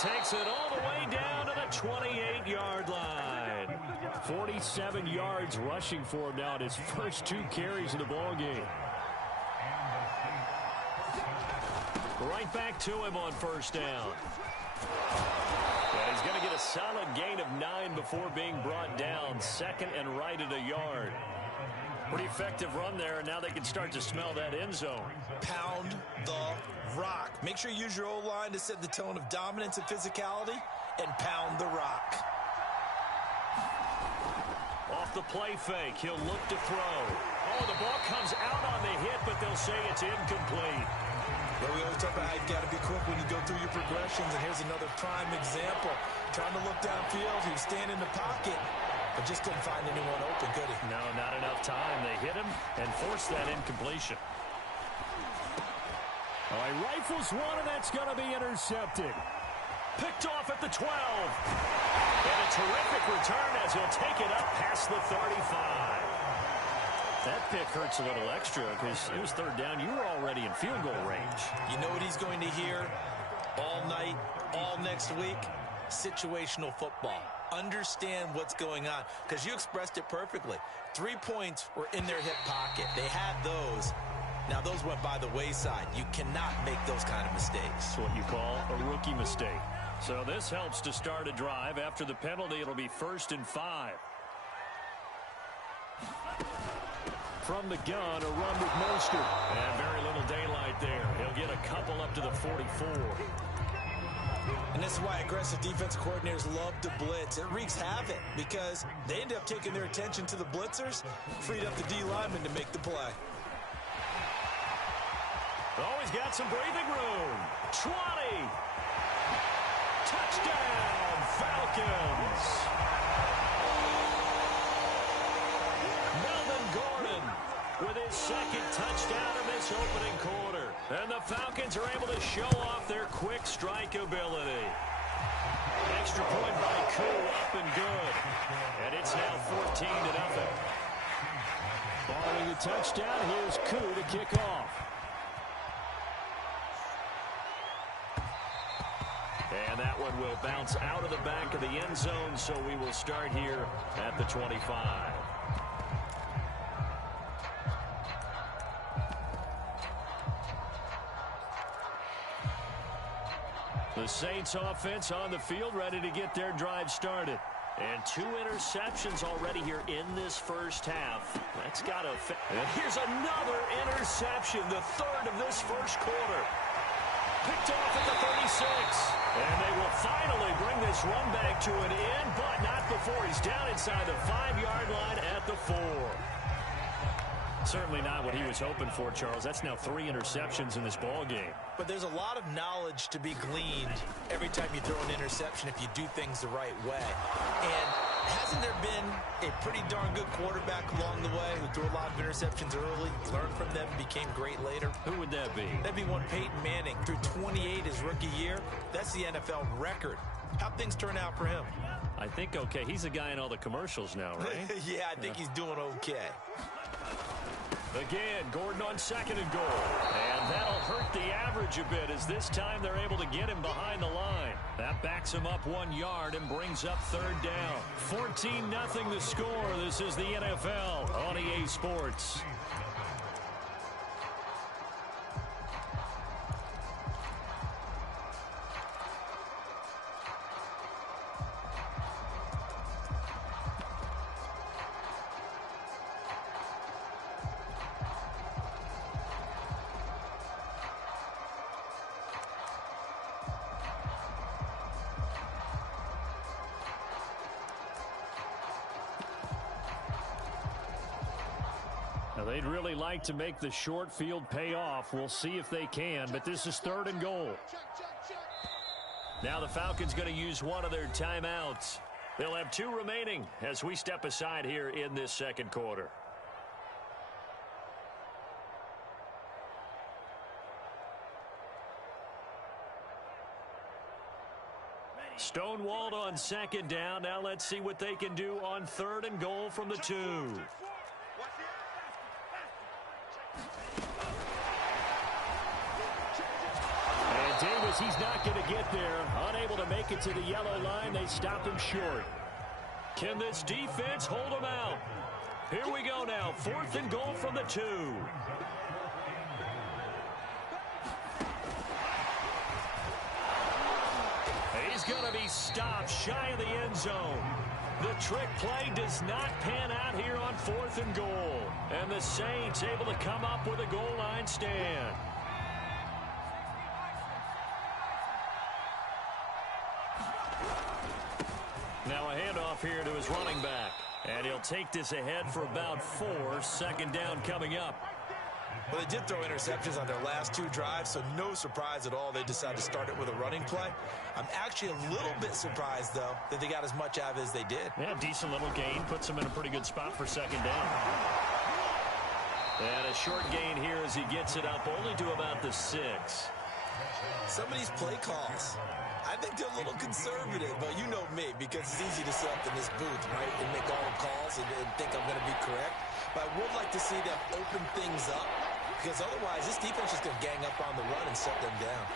takes it all the way down to the 28-yard line. 47 yards rushing for him now at his first 2 carries in the ballgame. Right back to him on first down. And he's going to get a solid gain of 9 before being brought down. Second and right at a yard. Pretty effective run there, and now they can start to smell that end zone. Pound the rock. Make sure you use your O-line to set the tone of dominance and physicality, and pound the rock. Off the play fake, he'll look to throw. Oh, the ball comes out on the hit, but they'll say it's incomplete. Well, we always talk about how you've got to be quick when you go through your progressions, and here's another prime example. Trying to look downfield, he was standing in the pocket, but just couldn't find anyone open, could he? No, not enough time. They hit him and forced that incompletion. All right, rifles one, and that's going to be intercepted. Picked off at the 12. And a terrific return as he'll take it up past the 35. That pick hurts a little extra because it was third down. You were already in field goal range. You know what he's going to hear all night, all next week? Situational football. Understand what's going on, because you expressed it perfectly. 3 points were in their hip pocket. They had those. Now, those went by the wayside. You cannot make those kind of mistakes. That's what you call a rookie mistake. So this helps to start a drive. After the penalty, it'll be 1st and 5. From the gun, a run with Mostert. And very little daylight there. He'll get a couple up to the 44. And this is why aggressive defense coordinators love to blitz. It wreaks havoc because they end up taking their attention to the blitzers, freed up the D lineman to make the play. Oh, he's got some breathing room. 20. Touchdown, Falcons. Melvin Gordon with his second touchdown in this opening quarter. And the Falcons are able to show off their quick strike ability. Extra point by Koo, up and good. And it's now 14-0. Following the touchdown, here's Koo to kick off. And that one will bounce out of the back of the end zone, so we will start here at the 25. The Saints offense on the field, ready to get their drive started. And 2 interceptions already here in this first half. That's got to... And here's another interception, the 3rd of this first quarter. Picked off at the 36. And they will finally bring this run back to an end, but not before he's down inside the 5-yard line at the 4. Certainly not what he was hoping for, Charles. That's now 3 interceptions in this ball game. But there's a lot of knowledge to be gleaned every time you throw an interception if you do things the right way. And hasn't there been a pretty darn good quarterback along the way who threw a lot of interceptions early, learned from them, became great later? Who would that be? That'd be one Peyton Manning. Threw 28 his rookie year. That's the NFL record. How'd things turn out for him? I think okay. He's the guy in all the commercials now, right? Yeah, I think he's doing okay. Again, Gordon on 2nd and goal. And that'll hurt the average a bit as this time they're able to get him behind the line. That backs him up 1 yard and brings up 3rd down. 14-0 the score. This is the NFL on EA Sports. Now, they'd really like to make the short field pay off. We'll see if they can, but this is 3rd and goal. Now the Falcons going to use one of their timeouts. They'll have 2 remaining as we step aside here in this second quarter. Stonewalled on 2nd down. Now let's see what they can do on 3rd and goal from the 2. as he's not going to get there. Unable to make it to the yellow line. They stop him short. Can this defense hold him out? Here we go now. 4th and goal from the 2. He's going to be stopped shy of the end zone. The trick play does not pan out here on 4th and goal. And the Saints able to come up with a goal line stand. Now a handoff here to his running back. And he'll take this ahead for about 4. 2nd down coming up. Well, they did throw interceptions on their last 2 drives, so no surprise at all they decided to start it with a running play. I'm actually a little bit surprised, though, that they got as much out of it as they did. Yeah, decent little gain. Puts them in a pretty good spot for 2nd down. And a short gain here as he gets it up only to about the 6. Some of these play calls, I think they're a little conservative, but you know me, because it's easy to sit up in this booth, right, and make all the calls and think I'm going to be correct. But I would like to see them open things up, because otherwise this defense is going to gang up on the run and shut them down.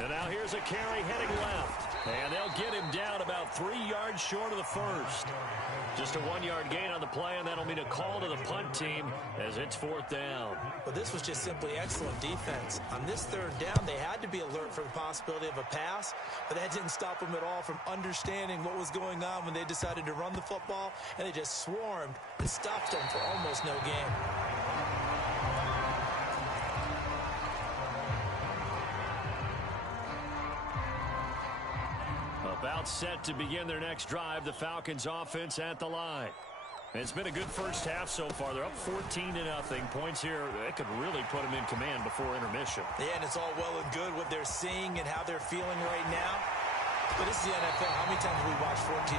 And now here's a carry heading left. And they'll get him down about 3 yards short of the first. Just a 1-yard gain on the play, and that'll mean a call to the punt team as it's 4th down. Well, this was just simply excellent defense. On this 3rd down, they had to be alert for the possibility of a pass, but that didn't stop them at all from understanding what was going on when they decided to run the football, and they just swarmed and stopped them for almost no gain. About set to begin their next drive, the Falcons offense at the line. It's been a good first half so far. They're up 14-0. Points here, they could really put them in command before intermission. Yeah, and it's all well and good what they're seeing and how they're feeling right now. But this is the NFL. How many times have we watched 14-0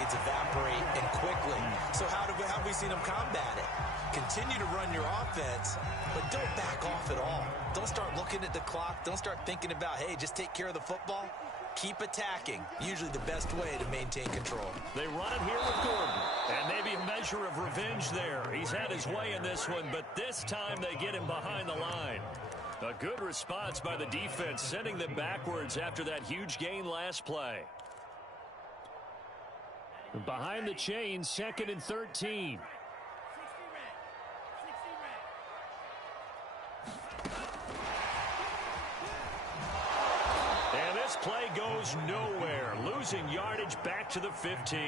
leads evaporate and quickly? So how have we seen them combat it? Continue to run your offense, but don't back off at all. Don't start looking at the clock. Don't start thinking about, hey, just take care of the football. Keep attacking. Usually the best way to maintain control. They run it here with Gordon. And maybe a measure of revenge there. He's had his way in this one, but this time they get him behind the line. A good response by the defense, sending them backwards after that huge gain last play. Behind the chains, 2nd and 13. And this play goes nowhere, losing yardage back to the 15.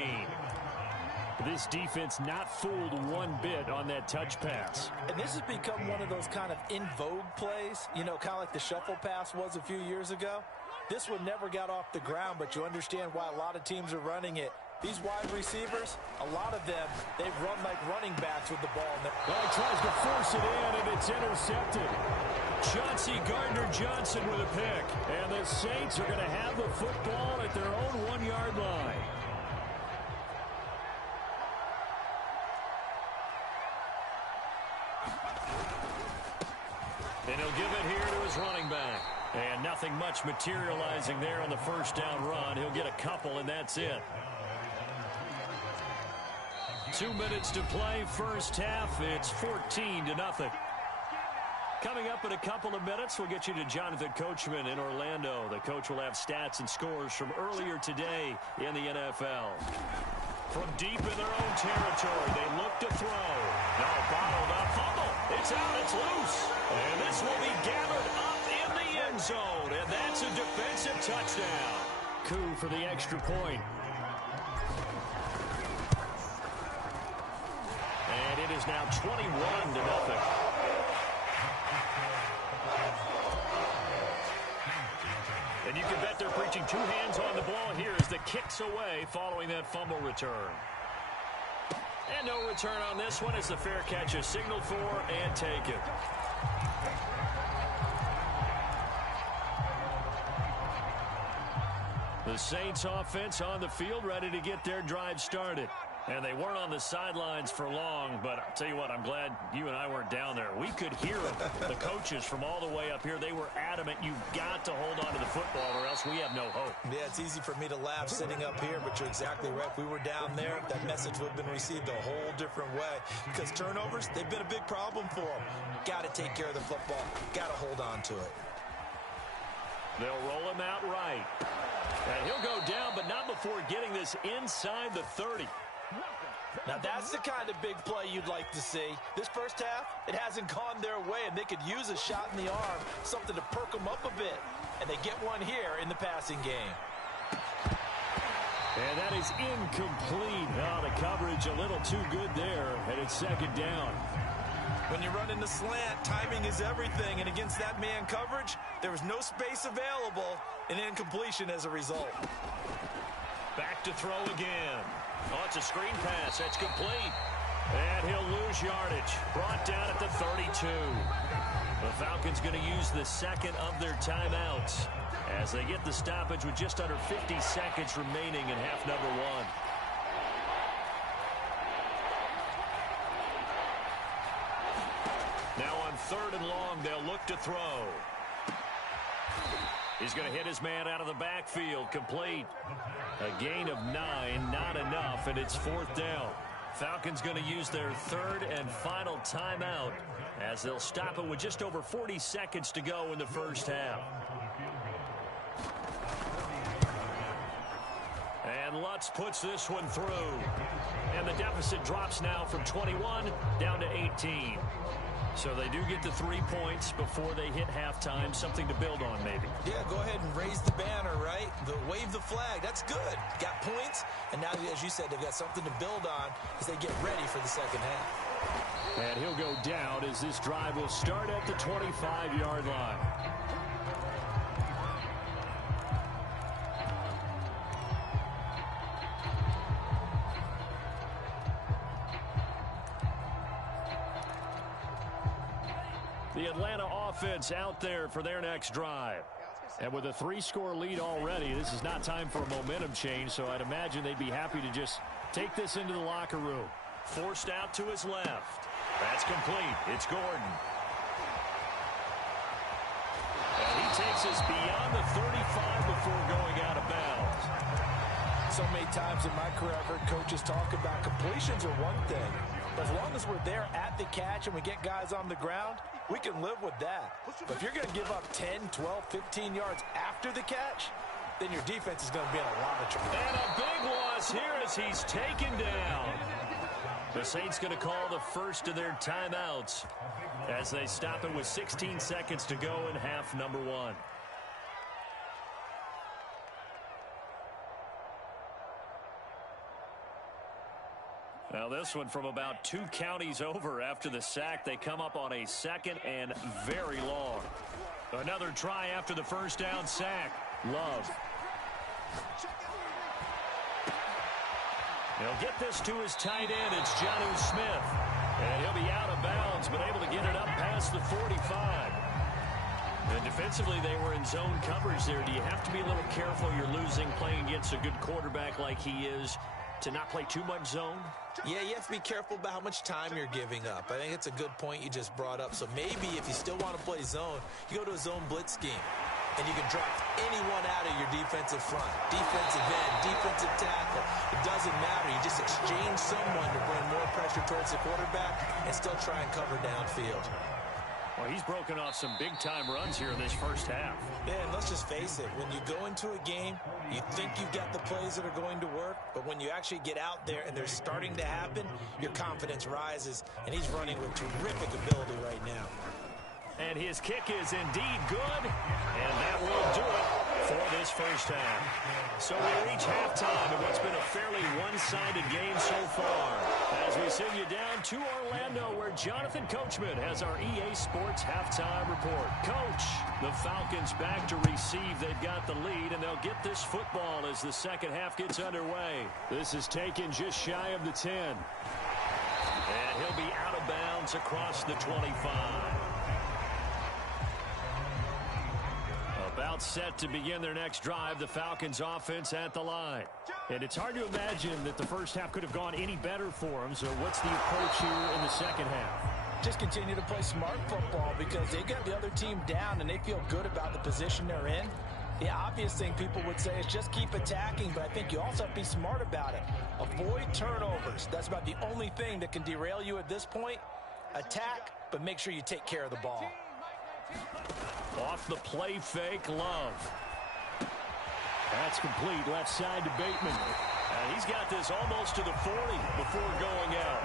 This defense not fooled one bit on that touch pass. And this has become one of those kind of in vogue plays, you know, kind of like the shuffle pass was a few years ago. This one never got off the ground, but you understand why a lot of teams are running it. These wide receivers, a lot of them, they've run like running backs with the ball. Well, he tries to force it in, and it's intercepted. Chauncey Gardner-Johnson with a pick. And the Saints are going to have the football at their own 1-yard line. And he'll give it here to his running back. And nothing much materializing there on the first down run. He'll get a couple, and that's it. 2 minutes to play, first half. It's 14-0. Coming up in a couple of minutes, we'll get you to Jonathan Coachman in Orlando. The coach will have stats and scores from earlier today in the NFL. From deep in their own territory, they look to throw. Now bottled up, fumble. It's out, it's loose. And this will be gathered up in the end zone. And that's a defensive touchdown. Coup for the extra point. And it is now 21-0. And you can bet they're preaching 2 hands on the ball here as the kick's away following that fumble return. And no return on this one as the fair catch is signaled for and taken. The Saints offense on the field ready to get their drive started. And they weren't on the sidelines for long, but I'll tell you what, I'm glad you and I weren't down there. We could hear the coaches from all the way up here. They were adamant, you've got to hold on to the football or else we have no hope. Yeah, it's easy for me to laugh sitting up here, but you're exactly right. If we were down there, that message would have been received a whole different way. Because turnovers, they've been a big problem for them. Got to take care of the football. Got to hold on to it. They'll roll him out right. And he'll go down, but not before getting this inside the 30. Now, that's the kind of big play you'd like to see. This first half, it hasn't gone their way, and they could use a shot in the arm, something to perk them up a bit. And they get one here in the passing game. And that is incomplete. Oh, the coverage a little too good there, and it's second down. When you run in the slant, timing is everything, and against that man coverage, there was no space available, and incompletion as a result. Back to throw again. Oh, it's a screen pass. That's complete. And he'll lose yardage. Brought down at the 32. The Falcons going to use the second of their timeouts as they get the stoppage with just under 50 seconds remaining in half number one. Now on 3rd and long, they'll look to throw. He's going to hit his man out of the backfield. Complete. A gain of 9, not enough, and it's 4th down. Falcons going to use their 3rd and final timeout as they'll stop it with just over 40 seconds to go in the first half. And Lutz puts this one through. And the deficit drops now from 21 down to 18. So they do get the 3 points before they hit halftime. Something to build on, maybe. Yeah, go ahead and raise the banner, right? Wave the flag. That's good. Got points, and now, as you said, they've got something to build on as they get ready for the second half. And he'll go down as this drive will start at the 25-yard line. The Atlanta offense out there for their next drive. And with a 3-score lead already, this is not time for a momentum change, so I'd imagine they'd be happy to just take this into the locker room. Forced out to his left. That's complete. It's Gordon. And he takes us beyond the 35 before going out of bounds. So many times in my career, I've heard coaches talk about completions are one thing. But as long as we're there at the catch and we get guys on the ground, we can live with that. But if you're going to give up 10, 12, 15 yards after the catch, then your defense is going to be in a lot of trouble. And a big loss here as he's taken down. The Saints going to call the first of their timeouts as they stop it with 16 seconds to go in half number one. Now this one from about 2 counties over after the sack. They come up on a 2nd and very long. Another try after the first down sack. Love. He'll get this to his tight end. It's Jonnu Smith. And he'll be out of bounds, but able to get it up past the 45. And defensively, they were in zone coverage there. Do you have to be a little careful? You're losing playing against a good quarterback like he is to not play too much zone? Yeah, you have to be careful about how much time you're giving up. I think it's a good point you just brought up. So maybe if you still want to play zone, you go to a zone blitz scheme. And you can drop anyone out of your defensive front. Defensive end, defensive tackle. It doesn't matter. You just exchange someone to bring more pressure towards the quarterback and still try and cover downfield. Well, he's broken off some big-time runs here in this first half. Yeah, and let's just face it. When you go into a game, you think you've got the plays that are going to work, but when you actually get out there and they're starting to happen, your confidence rises, and he's running with terrific ability right now. And his kick is indeed good, and that will do it for this first half. So we reach halftime in what's been a fairly one-sided game so far. As we send you down to Orlando, where Jonathan Coachman has our EA Sports halftime report. Coach, the Falcons back to receive. They've got the lead, and they'll get this football as the second half gets underway. This is taken just shy of the 10. And he'll be out of bounds across the 25. About about set to begin their next drive. The Falcons offense at the line. And it's hard to imagine that the first half could have gone any better for them. So what's the approach here in the second half? Just continue to play smart football because they got the other team down and they feel good about the position they're in. The obvious thing people would say is just keep attacking, but I think you also have to be smart about it. Avoid turnovers. That's about the only thing that can derail you at this point. Attack, but make sure you take care of the ball. Off the play fake, Love. That's complete left side to Bateman. And he's got this almost to the 40 before going out.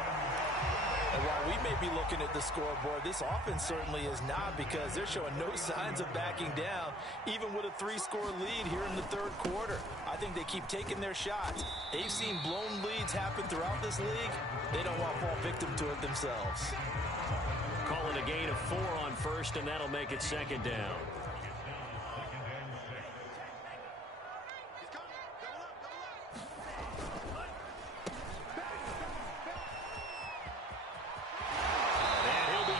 And while we may be looking at the scoreboard, this offense certainly is not, because they're showing no signs of backing down, even with a 3-score lead here in the third quarter. I think they keep taking their shots. They've seen blown leads happen throughout this league. They don't want to fall victim to it themselves. Call it a gain of 4 on first, and that'll make it second down.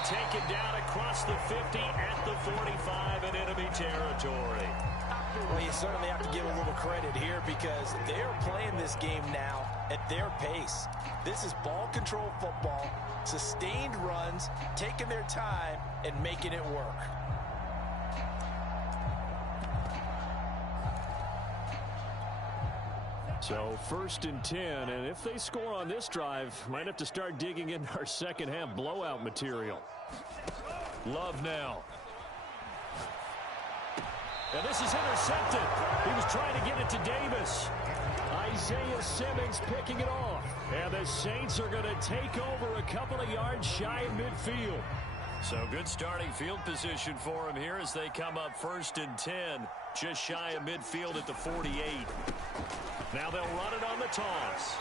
Taken down across the 50 at the 45 in enemy territory. Well, you certainly have to give a little credit here because they're playing this game now at their pace. This is ball control football, sustained runs, taking their time and making it work. So 1st and 10, and if they score on this drive, might have to start digging in our second half blowout material. Love now. And this is intercepted. He was trying to get it to Davis. Isaiah Simmons picking it off. And the Saints are going to take over a couple of yards shy of midfield. So good starting field position for him here as they come up 1st and 10, just shy of midfield at the 48. Now they'll run it on the toss.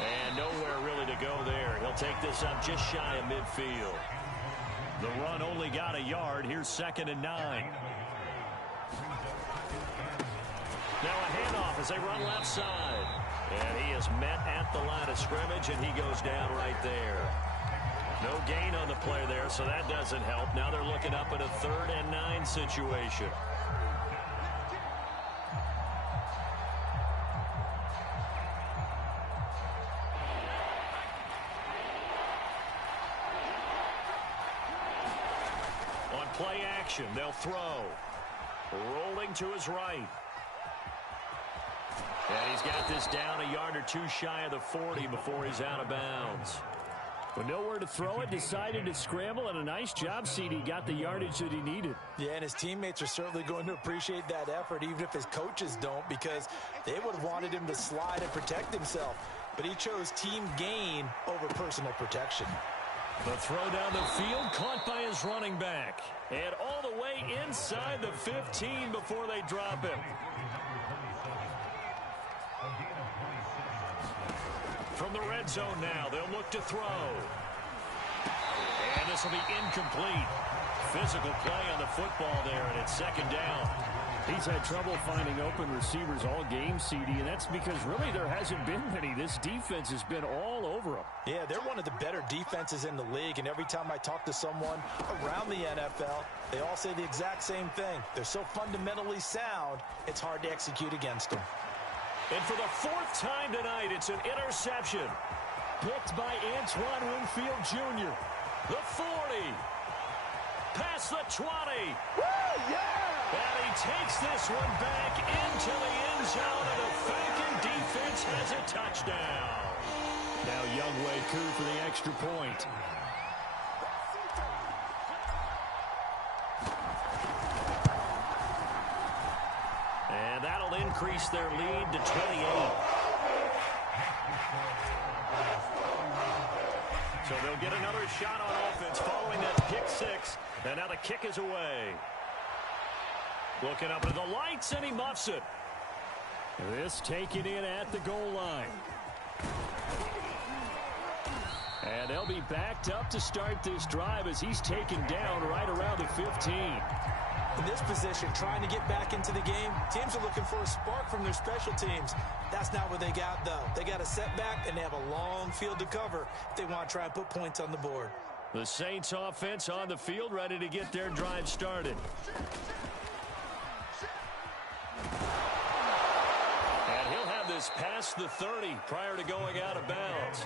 And nowhere really to go there. He'll take this up just shy of midfield. The run only got a yard. Here's 2nd and 9. Now a handoff as they run left side. And he is met at the line of scrimmage, and he goes down right there. No gain on the play there, so that doesn't help. Now they're looking up at a 3rd and 9 situation. On play action, they'll throw. Rolling to his right. And he's got this down a yard or 2 shy of the 40 before he's out of bounds. But nowhere to throw it, decided to scramble, and a nice job, CD. Got the yardage that he needed. Yeah, and his teammates are certainly going to appreciate that effort, even if his coaches don't, because they would have wanted him to slide and protect himself. But he chose team gain over personal protection. The throw down the field, caught by his running back. And all the way inside the 15 before they drop him. From the red zone now, they'll look to throw. And this will be incomplete. Physical play on the football there, and it's 2nd down. He's had trouble finding open receivers all game, CD, and that's because really there hasn't been many. This defense has been all over him. Yeah, they're one of the better defenses in the league, and every time I talk to someone around the NFL, they all say the exact same thing. They're so fundamentally sound, it's hard to execute against them. And for the 4th time tonight, it's an interception. Picked by Antoine Winfield Jr. The 40. Past the 20. Woo, yeah! And he takes this one back into the end zone, and the Falcon defense has a touchdown. Now Youngway Koo for the extra point. And that'll increase their lead to 28. So they'll get another shot on offense following that pick 6. And now the kick is away. Looking up at the lights, and he muffs it. This taken in at the goal line. And they'll be backed up to start this drive as he's taken down right around the 15. In this position, trying to get back into the game, teams are looking for a spark from their special teams. That's not what they got, though. They got a setback, and they have a long field to cover if they want to try and put points on the board. The Saints offense on the field, ready to get their drive started. just past the 30 prior to going out of bounds.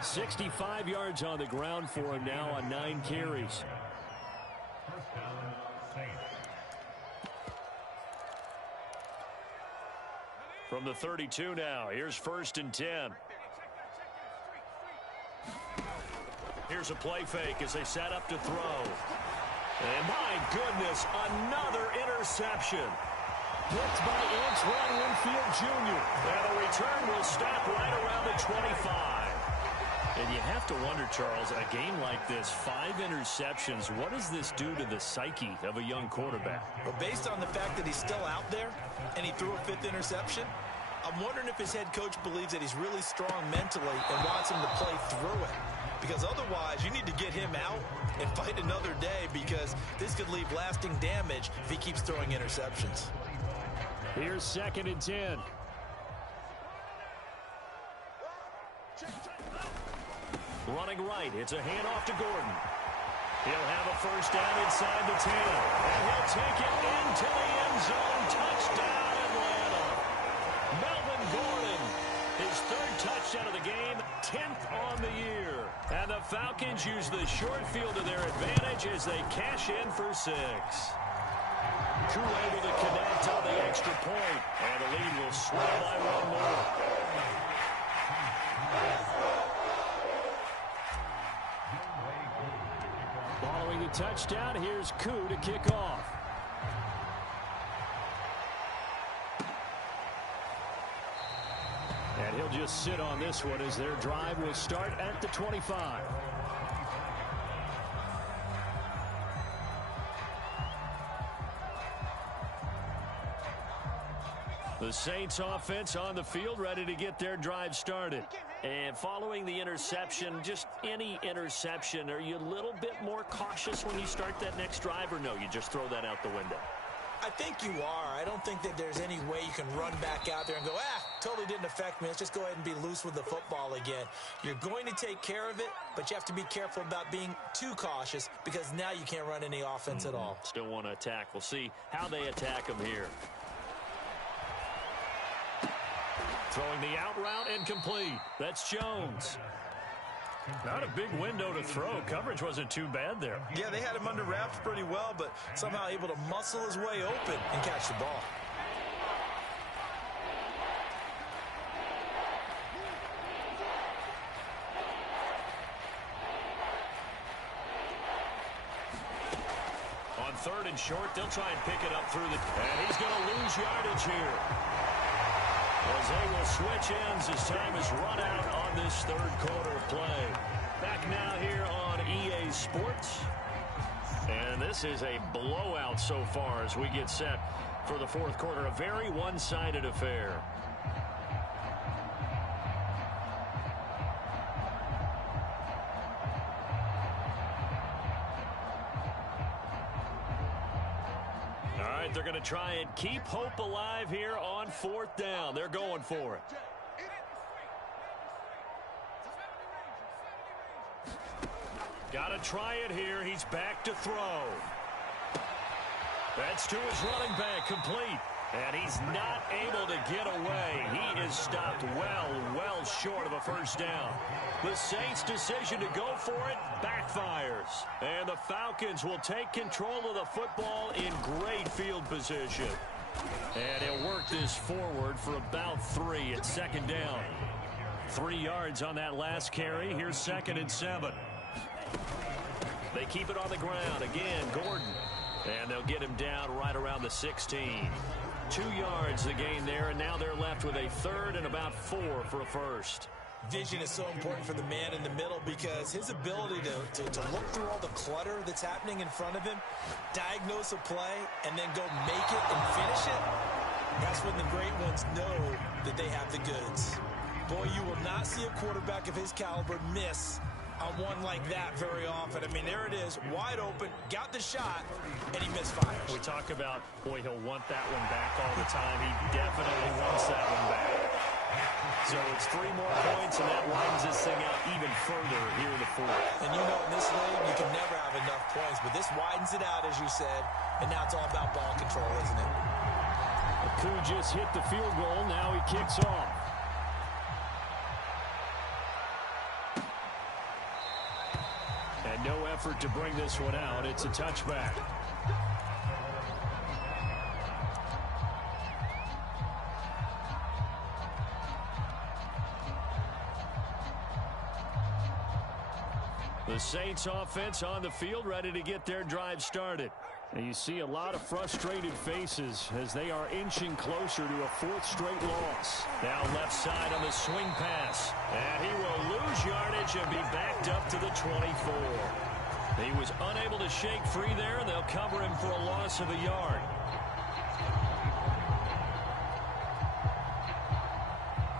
65 yards on the ground for him now on 9 carries. From the 32 now, here's 1st and 10. Here's a play fake as they set up to throw. And my goodness, another interception. Picked by Antoine Winfield Jr. And the return will stop right around the 25. And you have to wonder, Charles, a game like this, 5 interceptions, what does this do to the psyche of a young quarterback? Well, based on the fact that he's still out there and he threw a 5th interception, I'm wondering if his head coach believes that he's really strong mentally and wants him to play through it. Because otherwise, you need to get him out and fight another day, because this could leave lasting damage if he keeps throwing interceptions. Here's 2nd and 10. Running right, it's a handoff to Gordon. He'll have a 1st down inside the 10. And he'll take it into the end zone. Touchdown, Atlanta. Melvin Gordon, his 3rd touchdown of the game, 10th on the year. And the Falcons use the short field to their advantage as they cash in for 6. Drew able to connect on the extra point, and the lead will swell by 1 more. Following the touchdown, here's Koo to kick off. And he'll just sit on this one as their drive will start at the 25. The Saints offense on the field, ready to get their drive started. And following the interception, just any interception, are you a little bit more cautious when you start that next drive, or no, you just throw that out the window? I think you are. I don't think that there's any way you can run back out there and go, totally didn't affect me. Let's just go ahead and be loose with the football again. You're going to take care of it, but you have to be careful about being too cautious, because now you can't run any offense at all. Still want to attack. We'll see how they attack them here. Throwing the out route and complete. That's Jones. Not a big window to throw. Coverage wasn't too bad there. Yeah, they had him under wraps pretty well, but somehow able to muscle his way open and catch the ball. On 3rd and short, they'll try and pick it up through the... And he's going to lose yardage here. As they will switch ends as time is run out on this 3rd quarter of play. Back now here on EA Sports. And this is a blowout so far as we get set for the 4th quarter. A very one-sided affair. They're going to try and keep hope alive here on 4th down. They're going for it. Got to try it here. He's back to throw. That's to his running back, complete. And he's not able to get away. He is stopped well short of a 1st down. The Saints' decision to go for it backfires. And the Falcons will take control of the football in great field position. And he'll work this forward for about 3 at 2nd down. 3 yards on that last carry. Here's 2nd and 7. They keep it on the ground. Again, Gordon. And they'll get him down right around the 16. 2 yards the gain there, and now they're left with a 3rd and about 4 for a 1st. Vision is so important for the man in the middle, because his ability to look through all the clutter that's happening in front of him, diagnose a play, and then go make it and finish it, that's when the great ones know that they have the goods. Boy, you will not see a quarterback of his caliber miss on one like that very often. I mean, there it is, wide open, got the shot, and he misfires. We talk about, boy, he'll want that one back all the time. He definitely wants that one back. So it's 3 more points, and that widens this thing out even further here in the 4th. And you know, in this league, you can never have enough points, but this widens it out, as you said, and now it's all about ball control, isn't it? Koo just hit the field goal. Now he kicks off. effort to bring this one out. It's a touchback. The Saints offense on the field, ready to get their drive started. And you see a lot of frustrated faces as they are inching closer to a fourth straight loss. Now left side on the swing pass. And he will lose yardage and be backed up to the 24. He was unable to shake free there, and they'll cover him for a loss of a yard.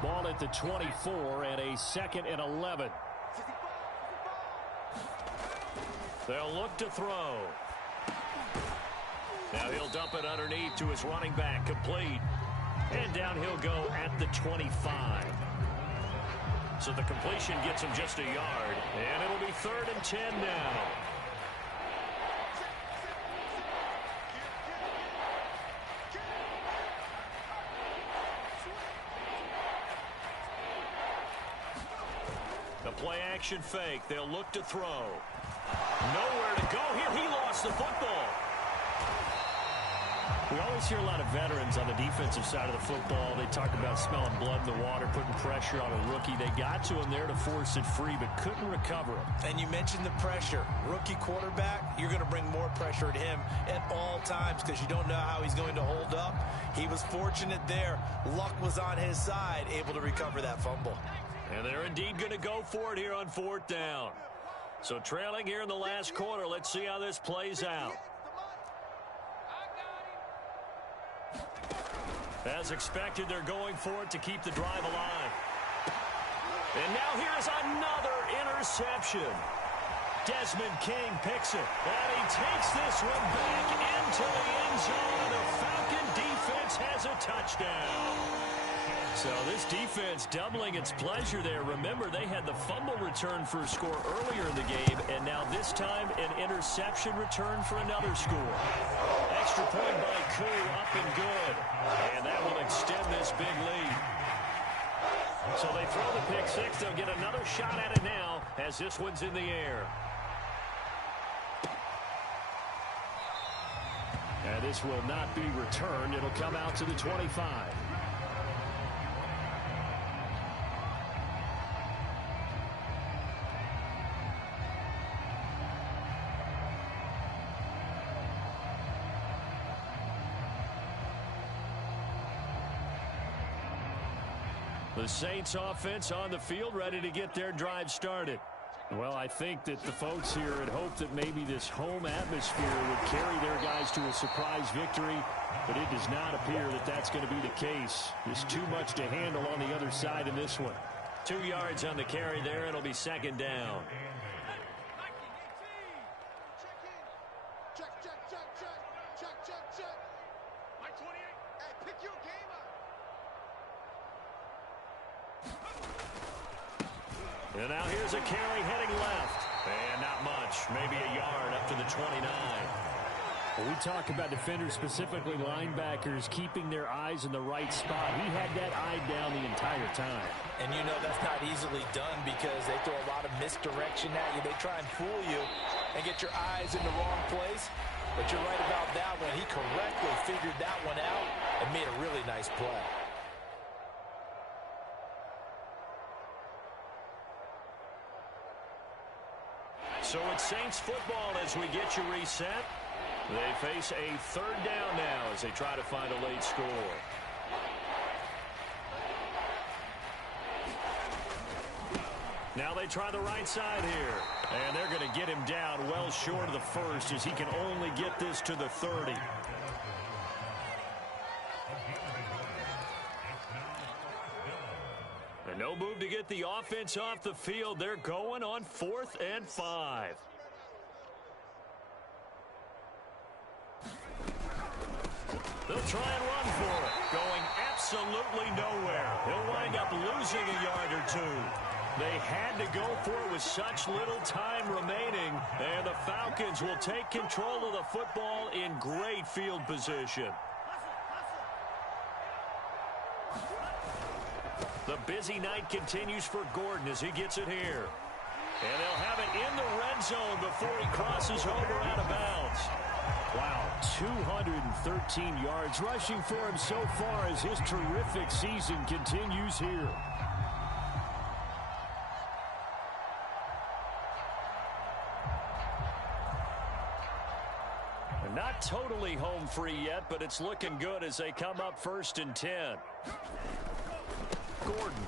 Ball at the 24 and a 2nd and 11. They'll look to throw. Now he'll dump it underneath to his running back, complete. And down he'll go at the 25. So the completion gets him just a yard. And it'll be 3rd and 10 now. The play action fake. They'll look to throw. Nowhere to go here. He lost the football. We always hear a lot of veterans on the defensive side of the football. They talk about smelling blood in the water, putting pressure on a rookie. They got to him there to force it free, but couldn't recover it. And you mentioned the pressure. Rookie quarterback, you're going to bring more pressure at him at all times because you don't know how he's going to hold up. He was fortunate there. Luck was on his side, able to recover that fumble. And they're indeed going to go for it here on 4th down. So trailing here in the last quarter. Let's see how this plays out. As expected, they're going for it to keep the drive alive. And now here's another interception. Desmond King picks it. And he takes this one back into the end zone. The Falcon defense has a touchdown. So this defense doubling its pleasure there. Remember, they had the fumble return for a score earlier in the game, and now this time an interception return for another score. Extra point by Koo, up and good. And that will extend this big lead. So they throw the pick six. They'll get another shot at it now as this one's in the air. And this will not be returned. It'll come out to the 25. The Saints offense on the field, ready to get their drive started. Well, I think that the folks here had hoped that maybe this home atmosphere would carry their guys to a surprise victory, but it does not appear that that's going to be the case. There's too much to handle on the other side in this one. 2 yards on the carry there. It'll be 2nd down. And now here's a carry heading left. And not much. Maybe a yard up to the 29. When we talk about defenders, specifically linebackers, keeping their eyes in the right spot, he had that eye down the entire time. And you know that's not easily done because they throw a lot of misdirection at you. They try and fool you and get your eyes in the wrong place. But you're right about that one. He correctly figured that one out and made a really nice play. So it's Saints football as we get you reset. They face a 3rd down now as they try to find a late score. Now they try the right side here. And they're going to get him down well short of the first as he can only get this to the 30. And no move to get the offense off the field. They're going on 4th and 5. They'll try and run for it. Going absolutely nowhere. He'll wind up losing a yard or two. They had to go for it with such little time remaining. And the Falcons will take control of the football in great field position. The busy night continues for Gordon as he gets it here. And they'll have it in the red zone before he crosses over out of bounds. Wow, 213 yards rushing for him so far as his terrific season continues here. Not totally home free yet, but it's looking good as they come up 1st and 10. Gordon.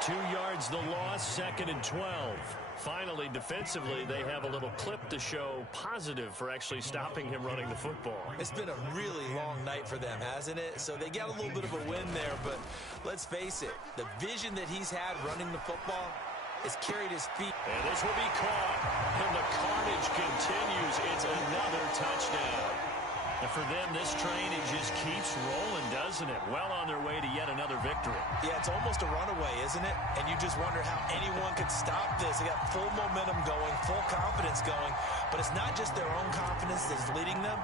2 yards the loss, 2nd and 12. Finally, defensively, they have a little clip to show positive for actually stopping him running the football. It's been a really long night for them, hasn't it? So they got a little bit of a win there, but let's face it, the vision that he's had running the football has carried his feet. And this will be caught. And the carnage continues. It's another touchdown. And for them, this train, it just keeps rolling, doesn't it? Well on their way to yet another victory. Yeah, it's almost a runaway, isn't it? And you just wonder how anyone could stop this. They got full momentum going, full confidence going. But it's not just their own confidence that's leading them.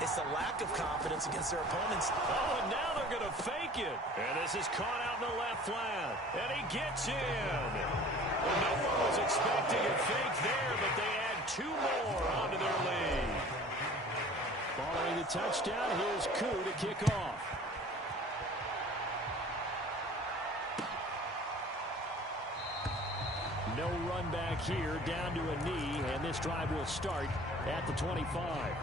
It's the lack of confidence against their opponents. Oh, and now they're going to fake it. And this is caught out in the left flat. And he gets in. Well, no one was expecting a fake there, but they add 2 more onto their lead. Following the touchdown, here's Koo to kick off. No run back here, down to a knee, and this drive will start at the 25.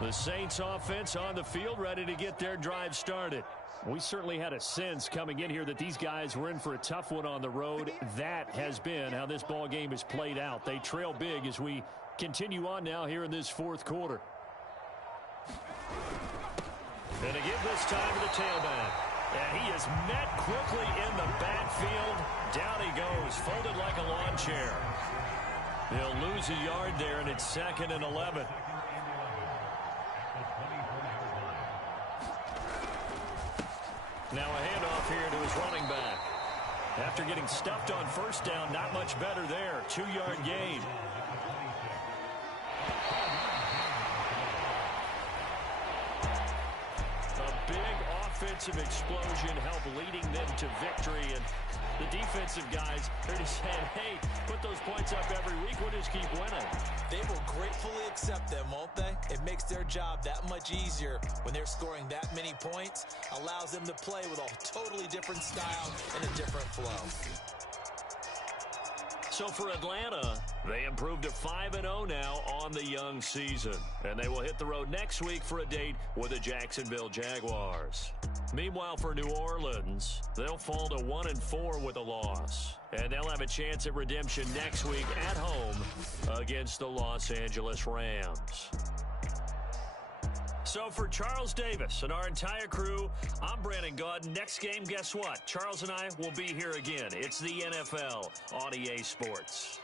The Saints offense on the field, ready to get their drive started. We certainly had a sense coming in here that these guys were in for a tough one on the road. That has been how this ball game has played out. They trail big as we continue on now here in this 4th quarter. And to give this time to the tailback. And he is met quickly in the backfield. Down he goes, folded like a lawn chair. They'll lose a yard there, and it's 2nd and 11. Now a handoff here to his running back. After getting stuffed on 1st down, not much better there. 2-yard gain. A big offensive explosion helped leading them to victory. And the defensive guys, they're just saying, hey, put those points up every week. We'll just keep winning. They will gratefully accept them, won't they? It makes their job that much easier when they're scoring that many points. Allows them to play with a totally different style and a different flow. So for Atlanta, they improved to 5-0 now on the young season. And they will hit the road next week for a date with the Jacksonville Jaguars. Meanwhile, for New Orleans, they'll fall to 1-4 with a loss. And they'll have a chance at redemption next week at home against the Los Angeles Rams. So for Charles Davis and our entire crew, I'm Brandon Gaudin. Next game, guess what? Charles and I will be here again. It's the NFL on EA Sports.